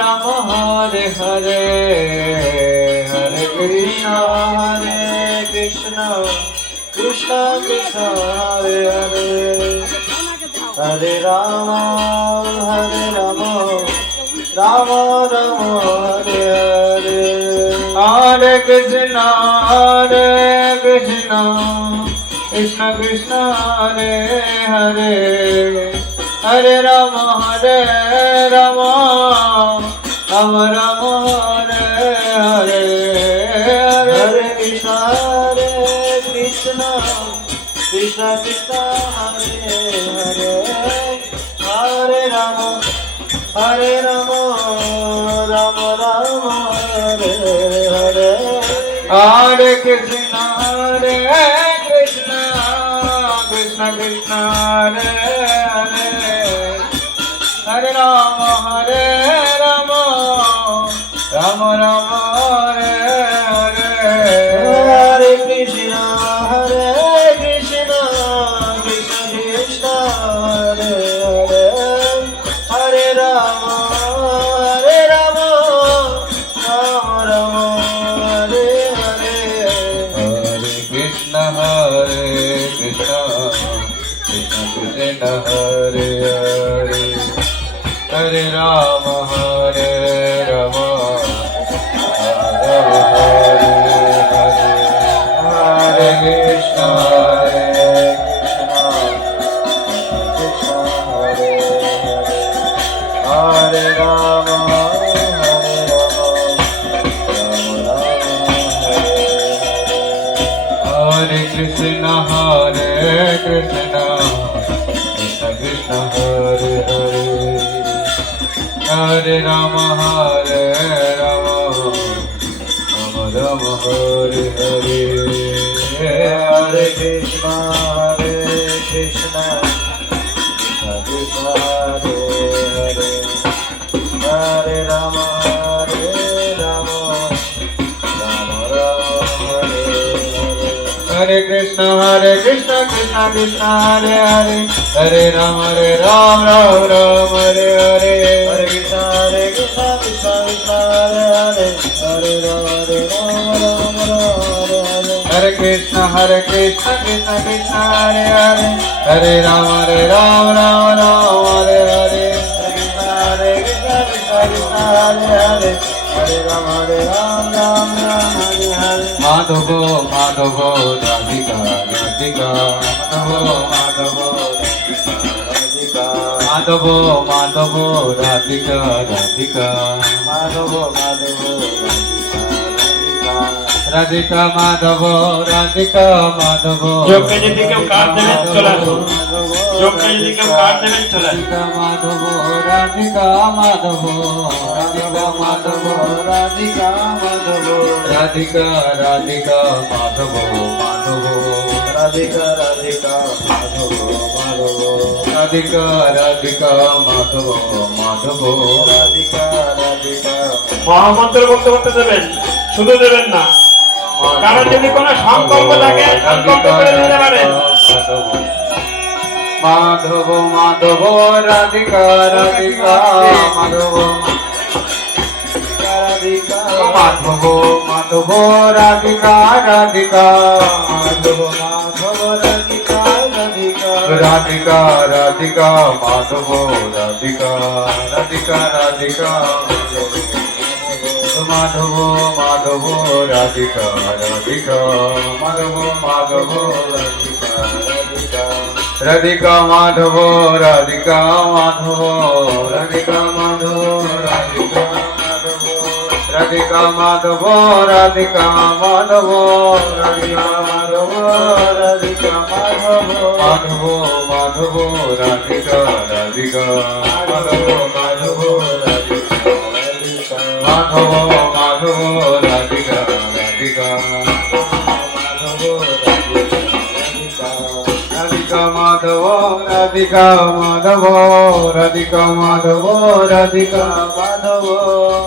রাম হরে হরে হরে কৃষ্ণ কৃষ্ণ কৃষ্ণ হরে হরে হরে রাম রাম রাম হরে হরে হরে কৃষ্ণ কৃষ্ণ কৃষ্ণ কৃষ্ণ হরে হরে হরে রাম রাম রাম রাম হরে হরে হরে কৃষ্ণ কৃষ্ণ কৃষ্ণ কৃষ্ণ হরে হরে হরে রাম রাম রাম হরে হরে হরে কৃষ্ণ কৃষ্ণ কৃষ্ণ কৃষ্ণ হরে হরে হরে রাম রাম রাম হরে হরে হরে কৃষ্ণ কৃষ্ণ কৃষ্ণ হরে হরে হরে রাম রাম রাম হরে হরে হরে কৃষ্ণ কৃষ্ণ কৃষ্ণ কৃষ্ণ হরে হরে হরে রাম রাম রাম হরে হরে হরে কৃষ্ণ কৃষ্ণ হরে হরে রাম হরে কৃষ্ণ কৃষ্ণ কৃষ্ণ কৃষ্ণ হরে হরে হরে রাম রাম রাম হরে হরে হরে কৃষ্ণ কৃষ্ণ কৃষ্ণ হরে হরে হরে রাম রাম রাম হরে হরে কৃষ্ণ কৃষ্ণ কৃষ্ণ হরে হরে হরে রাম রাম রাম হরে হরে হরে কৃষ্ণ কৃষ্ণ কৃষ্ণ হরে হরে হরে রাম রাম রাম হরে হরে কৃষ্ণ কৃষ্ণ কৃষ্ণ কৃষ্ণ হরে হরে হরে রাম রাম রাম হরে হরে হরে কৃষ্ণ কৃষ্ণ কৃষ্ণ হরে হরে হরে রাম রাম রাম হরে হরে মাধব মাধব রাধিকা রাধিকা মাধব মাধব মাধব রাধিকা রাধিকা মাধব মাধব রাধিকা মাধব রাধিকা মাধব যোগকে যদি কেউ card দেবেন চলে আসুন যোগকে যদি কেউ card দেবেন চলে আসুন রাধিকা মাধব রাধিকা মাধব রাধিকা মাধব রাধিকা রাধিকা মাধব মাধব রাধিকা রাধিকা মাধব মাধব রাধিকা রাধিকা মাধব মাধব রাধিকা রাধিকা মহামন্ত্র বলতে বলতে দেবেন শুধু দেবেন না কারণ যদি কোনো সংকল্প থাকে সংকল্প করে দিতে পারেন মাধব মাধব রাধিকা রাধিকা মাধব রাধিকা মাধব মাধব রাধিকা রাধিকা মাধব মাধব রাধিকা রাধিকা রাধিকা রাধিকা মাধব রাধিকা রাধিকা রাধিকা মাধব মাধব রাধিকা রাধিকা মাধব মাধব রাধিকা রাধিকা রাধিকা মাধব রাধিকা মাধব রাধিকা মাধব রাধিকা মাধব রাধিকা মাধব রাধিকা মাধব রাধিকা মাধব রাধিকা মাধব মাধব মাধব রাধিকা রাধিকা মাধব মাধব রাধিকা মাধব মাধব রাধিকা রাধিকা মাধব রাধিকা রাধিকা মাধব রাধিকা মাধব রাধিকা মাধব রাধিকা মাধব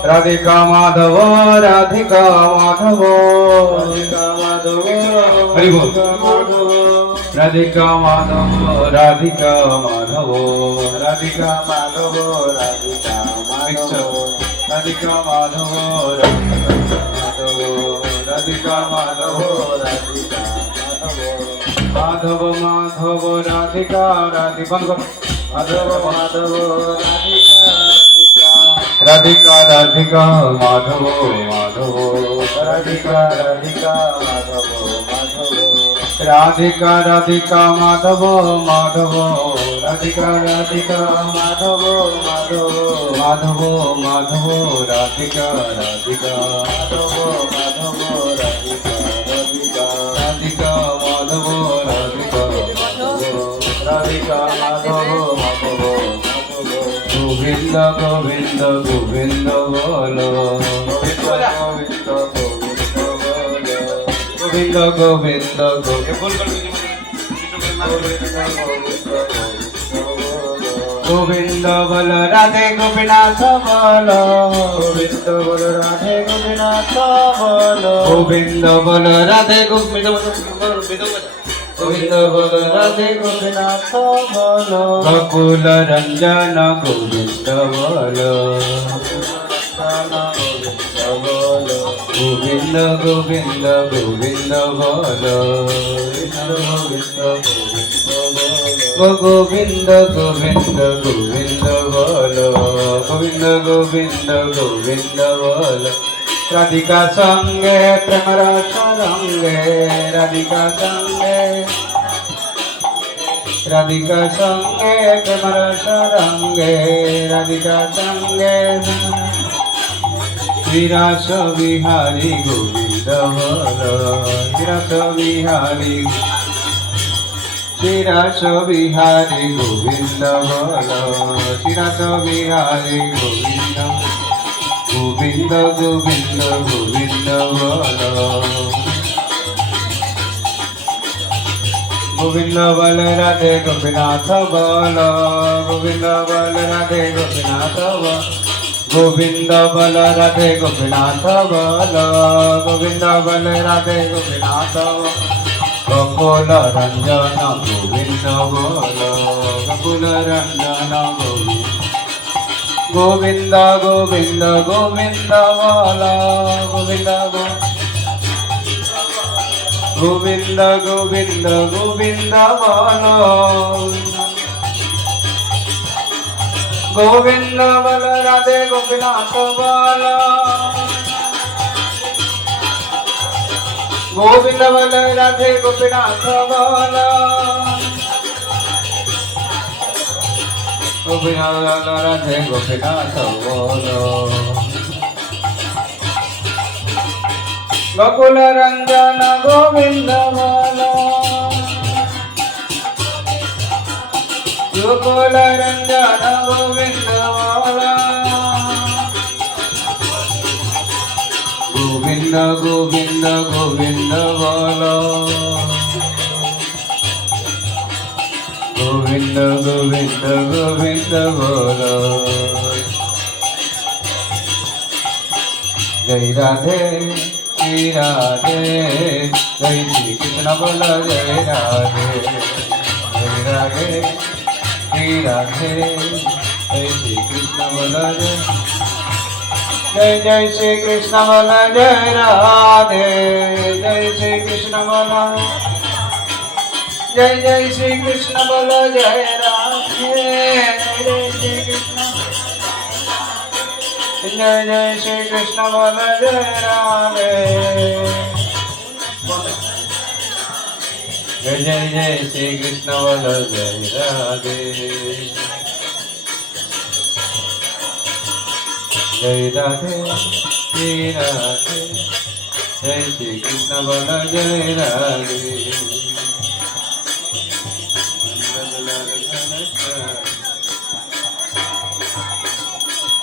রাধিকা মাধব রাধিকা মাধব রাধিকা মাধব হরি বল রাধিকা মাধব রাধিকা মাধব রাধিকা মাধব রাধিকা মাধব রাধিকা মাধব রাধিকা মাধব রাধিকা মাধব মাধব রাধিকা রাধিকা মাধব মাধব রাধিকা রাধিকা মাধব মাধব রাধিকা রাধিকা মাধব মাধব রাধিকা রাধিকা মাধব মাধব রাধিকা রাধিকা মাধব মাধব মাধব মাধব রাধিকা রাধিকা মাধব মাধব রাধিকা রাধিকা রাধিকা মাধব রাধিকা রাধিকা মাধব মাধব গোবিন্দ গোবিন্দ গোবিন্দ বল গোবিন্দ গোবিন্দ গোবিন্দ গোবিন্দ বল রাধে গোপীনাথ বল গোবিন্দ বল রাধে গোপীনাথ বল গোবিন্দ বল রাধে গোবিন্দ গোবিন্দ বল রাধে গোপীনাথ বল গোকুল রঞ্জন গোবিন্দ বল গোবিন্দ গোবিন্দ গোবিন্দ বল গোবিন্দ গোবিন্দ গোবিন্দ বল গোবিন্দ গোবিন্দ গোবিন্দ বল রাধিকা সঙ্গে প্রেম রস রঙ্গে রাধিকা সঙ্গে রাধিকা সঙ্গে প্রেম রস রঙ্গে রাধিকা সঙ্গে শ্রীরাস বিহারী গোবিন্দ বল শ্রীরাস বিহারী শ্রীরাস বিহারী গোবিন্দ বল শ্রীরাস বিহারী গোবিন্দ গোবিন্দ গোবিন্দ গোবিন্দ বল গোবিন্দ বল রাধে গোপীনাথ বল গোবিন্দ বল রাধে গোপীনাথ বল গোবিন্দ বল রাধে গোপীনাথ বল গোবিন্দ বল রাধে গোপীনাথ গোকুল রঞ্জন গোবিন্দ বল গোকুল রঞ্জন গোবিন্দ গোবিন্দ গোবিন্দ বল গোবিন্দ গোবিন্দ গোবিন্দ গোবিন্দ বল গোবিন্দ বল রাধে গোপীনাথ বল গোবিন্দ বল রাধে গোপীনাথ বল গোবিন্দ রাধে গোপীনাথ বল গোকুল রঞ্জন গোবিন্দ বল গোকুল রঞ্জন গোবিন্দ বল গোবিন্দ গোবিন্দ গোবিন্দ বল গোবিন্দ গোবিন্দ গোবিন্দ বল জয় রাধে শ্রী রাধে জয় শ্রী কৃষ্ণ বল জয় রাধে জয় রাধে শ্রী রাধে জয় শ্রী কৃষ্ণ বল জয় জয় শ্রী কৃষ্ণ বল জয় রাধে জয় শ্রী কৃষ্ণ বল জয় জয় শ্রী কৃষ্ণ বল জয় রাধে জয় শ্রী কৃষ্ণ জয় জয় শ্রী কৃষ্ণ বল জয় রাধে জয় জয় জয় শ্রী কৃষ্ণ বল জয় রাধে জয় রাধে শ্রী রাধে জয় শ্রী কৃষ্ণ বল জয় Radhe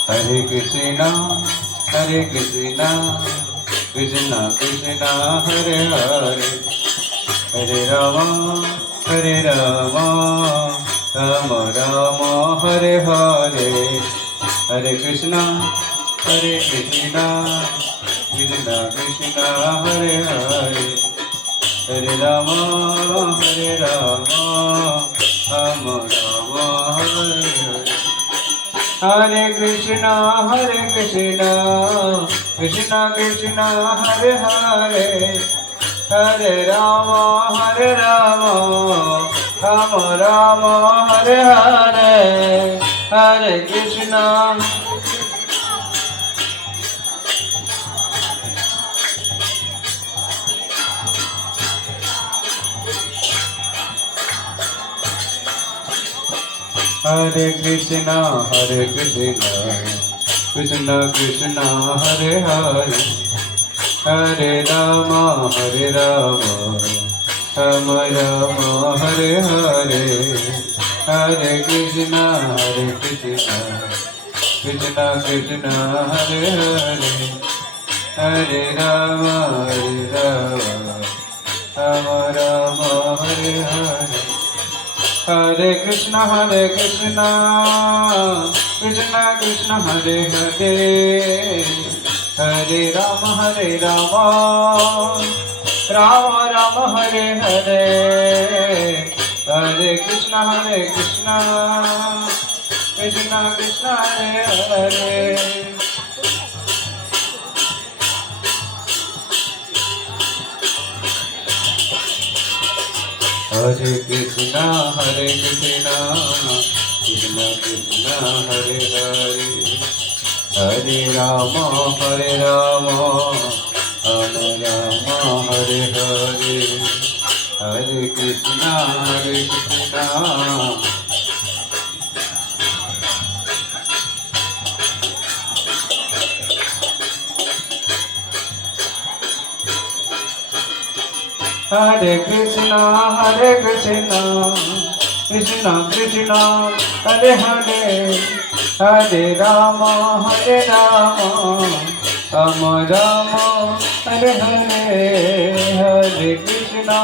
Hare Krishna, Hare Krishna, Krishna Krishna, Hare Hare, Hare Rama, Hare Rama, Ram Ram Hare Hare Hare Krishna Krishna Krishna Hare Hare Hare Ram Ram Ram Hare Hare हरे कृष्णा कृष्ण कृष्ण हरे हरे हरे राम राम राम हरे हरे हरे कृष्णा हरे कृष्णा कृष्ण कृष्ण हरे हरे हरे राम राम राम हरे हरे हरे कृष्णा कृष्ण कृष्ण हरे हरे हरे राम राम राम हरे हरे हरे कृष्ण कृष्ण कृष्ण हरे हरे हरे राम राम राम हरे हरे हरे कृष्ण कृष्ण कृष्ण हरे हरे हरे कृष्णा कृष्ण कृष्ण हरे हरे हरे राम राम हरे हरे हरे कृष्णा हरे कृष्णा कृष्ण कृष्ण हरे हरे हरे राम राम हरे हरे हरे कृष्णा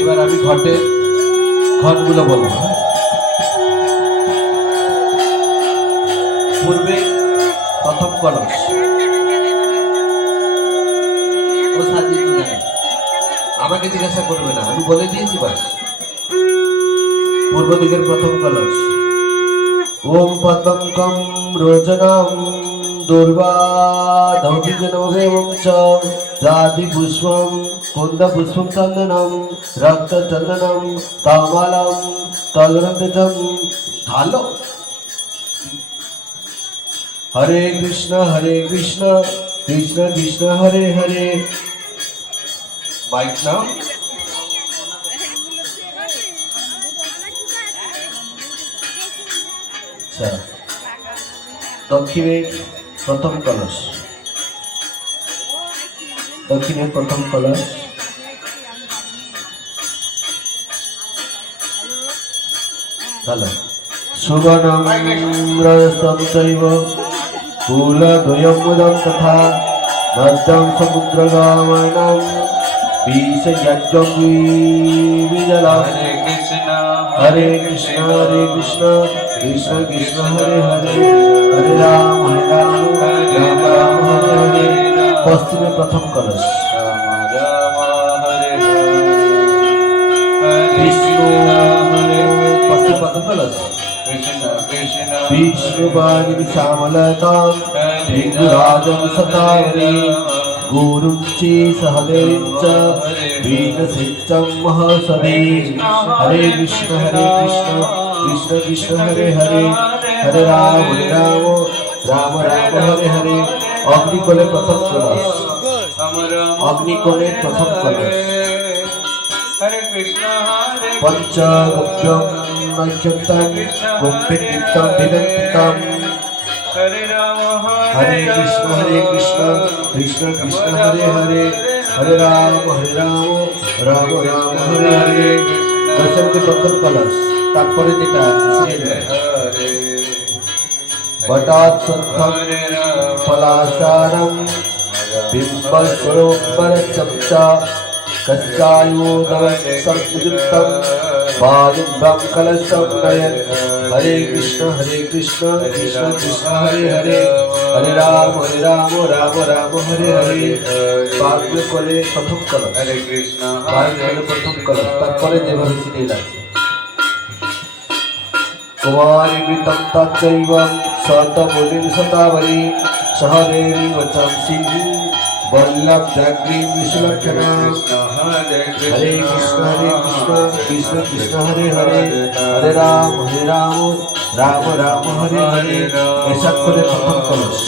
এবার আমি ঘটগুলো বলবো। পূর্বে প্রথম কলস ও সাজিয়ে নিয়ে যাবে। আমাকে জিজ্ঞাসা করবে না, আমি বলে দিয়েছি বাস। পূর্ব দিকের প্রথম কলস ওম পতঙ্গম রোজনম দুর্বাধৌতিজনমেবং চ জাতি পুষ্পম কুন্দ পুষ্পম চন্দনম রক্ত চন্দনম তামালম তদরন্তম ঢালো। হরে কৃষ্ণ কৃষ্ণ কৃষ্ণ হরে হরে। মাইক নাও। আচ্ছা, দক্ষিণের প্রথম কলস ভালো। সুবর্ণম রজতম চৈব ফুলদ্বয়ম মুদম তথা ভদ্রম সমুদ্রগামনম বিষযজ্ঞম বিজলম। হরে কৃষ্ণ কৃষ্ণ কৃষ্ণ হরে হরে হরে রাম রাম রাম হরে হরে। পশ্চিমে প্রথম কলস পশ্চিম প্রথম কলস বিষ্ণুবাণী শ্যামলতাম ভৃঙ্গরাজম সতাবরী গুরুং চে সহদেবং চ বীরসিদ্ধং মহাসদে। হরে কৃষ্ণ কৃষ্ণ হরে হরে হরে রাম রাম হরে হরে। অগ্নিকোণের প্রথম কলস পঞ্চগব্যং নৈচত্যং কুম্ভিকৃতং বিদন্তিতং। হরে কৃষ্ণ কৃষ্ণ কৃষ্ণ হরে হরে हरे राम राम राम हरे हरे दर्शन के प्रथम कलश तात्पर्य যেটা बटात संथम फलासारम बिंब स्वरूपर चमचा कच्चायुधम संयुक्तम बालिभ्रम कलशम नयन हरे कृष्ण कृष्ण कृष्ण हरे हरे हरे राम राम राम हरे हरे बाग्य कोले प्रथम कलश हरे कृष्ण बाग्य कोले प्रथम कलश তারপরে যেভাবে সিরিয়াল আছে कुमारी मृतं तच्चैव सतमुनिं सतावरी सहदेवी वचं सिंह वल्लभ जाग्रीं विश्वलक्षणा हरे कृष्ण कृष्ण कृष्ण हरे हरे हरे राम राम हरे हरे ऐसा করে প্রথম কলস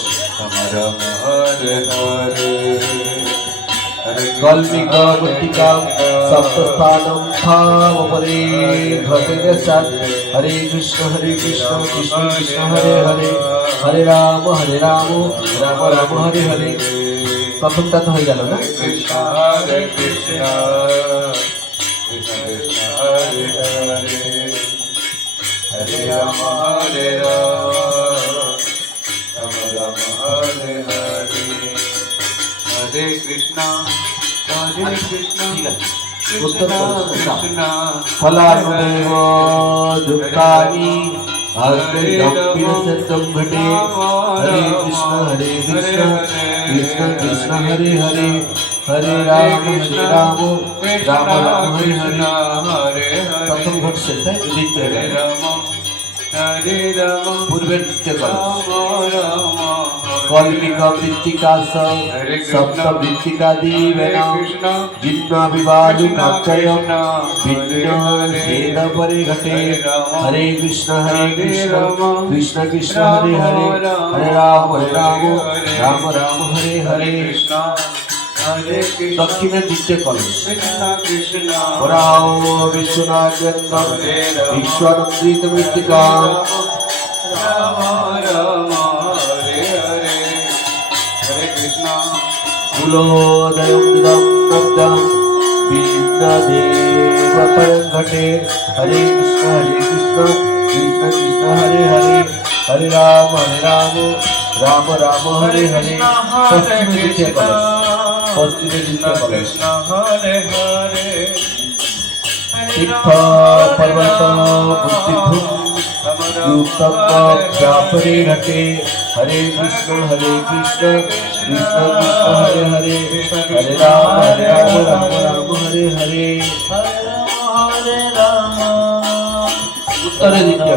कल्मिका मुक्तिका सप्तस्थानं थावपरे घटेन सत् हरे कृष्ण कृष्ण कृष्ण हरे हरे हरे राम राम हरे हरे प्रथमটা তো হয়ে গেল না कृष्ण हरे कृष्ण कृष्ण कृष्ण हरे हरे हरे राम राम राम हरे हरे हरे कृष्ण कृष्ण कृष्ण फलानुदेव दुक्तानि अग्निदम्पिनसत्तं घटे हरे कृष्ण कृष्ण कृष्ण हरे हरे हरे राम राम हरे हरे प्रथम घट से है द्वितीय पूर्वे द्वितीय कल्मिका वृत्तिका सप्त वृत्तिका दीवेन जिह्वाभिवादु काक्षयं वेद परे घटे हरे कृष्ण कृष्ण कृष्ण हरे हरे हरे राम राम हरे हरे दक्षिणे द्वितीय कलश वराहो विश्वनाथेन्द्र विश्वानंदित मृत्तिका कुलोदयं विदं नद्यं विद्यादेव परं घटे हरे कृष्ण कृष्ण कृष्ण हरे हरे हरे राम राम हरे हरे पश्चिमे द्वितीय कलश तीर्थ पर्वत बुद्धिभूम युक्तम व्यापरे घटे हरे कृष्ण कृष्ण हरे हरे हरे राम हरे हरे उत्तरे द्वितीय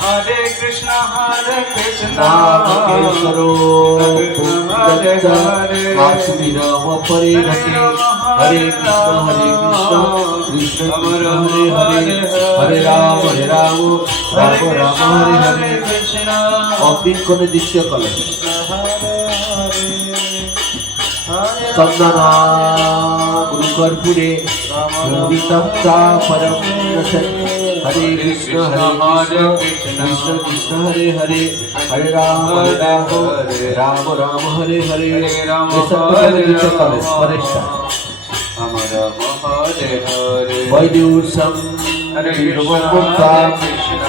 हरे कृष्ण नामकेश्वरो परे घटे हरे कृष्ण कृष्ण हरे हरे हरे राम हरे हरे अग्नि कोने द्वितीय कलश चंदना गुरुकर्पूरे परम हरे कृष्ण कृष्ण हरे हरे हरे राम राम हरे हरे वैद्यूषं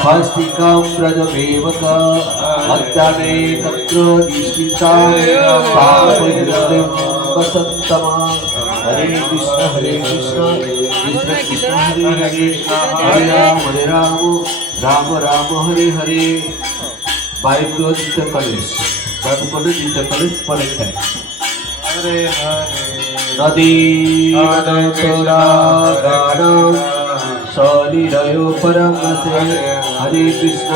हस्तिकां व्रजमेवक अद्याने तत्र निष्ठिता वसन्तमा हरे कृष्ण कृष्ण कृष्ण हरे हरे हरे राम हरे हरे वायुदेव जिते कलेश वायुकोने जिते कलेश परे है हरे हरे नदी नदोरा गानं सलिलयो परम से हरे कृष्ण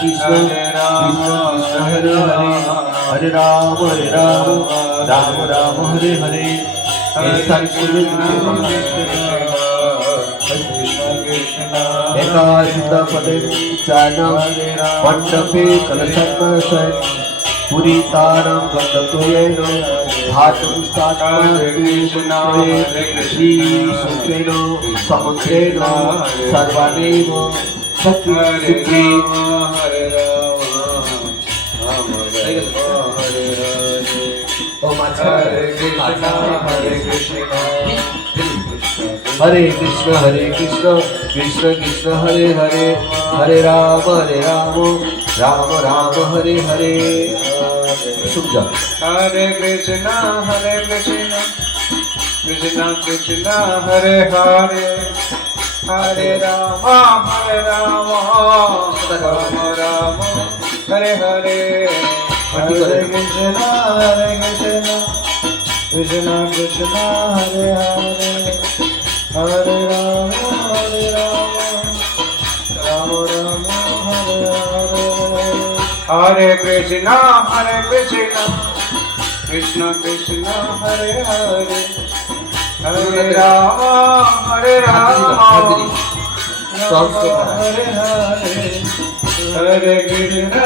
कृष्ण कृष्ण हरे हरे हरे राम हरे हरे ऐसा एकादशपदे चानं मण्डपे कलशन्मशयन् पुरीतानं गन्धतोयेन भातं श्रीशुक्रेण समुद्रेण सर्वानेव सत्युक्रे ও মাছ Hare Krishna, Hare Krishna, Hare Krishna, Hare Krishna, Krishna Krishna, Hare Hare, Hare Rama, Rama Rama, Hare Hare. Subja. Hare Krishna, Krishna Krishna, Hare Hare, Hare Rama, Rama Rama, Hare Hare. Hare Krishna, Krishna Krishna, Hare Hare, Hare Rama, Rama Rama, Hare Hare. Hare Krishna, Krishna Krishna, Hare Hare, Hare Rama, Hare Rama, Hare Hare. Hare Krishna,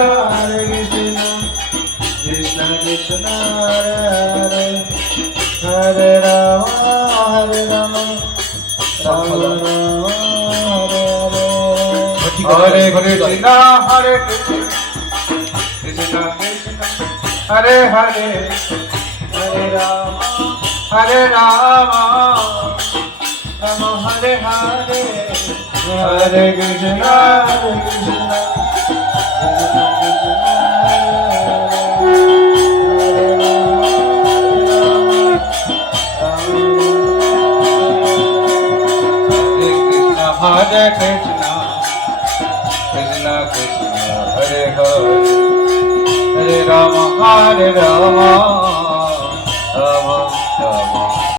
Krishna Krishna, Hare Hare, Hare Rama, Hare Rama, Rama Rama, Hare Hare. Hare Krishna, Krishna Krishna, Hare Hare, Hare Rama, Rama Hare Hare. Hare Krishna, Krishna Hare Krishna, Krishna Krishna, Hare Hare, Hare Rama,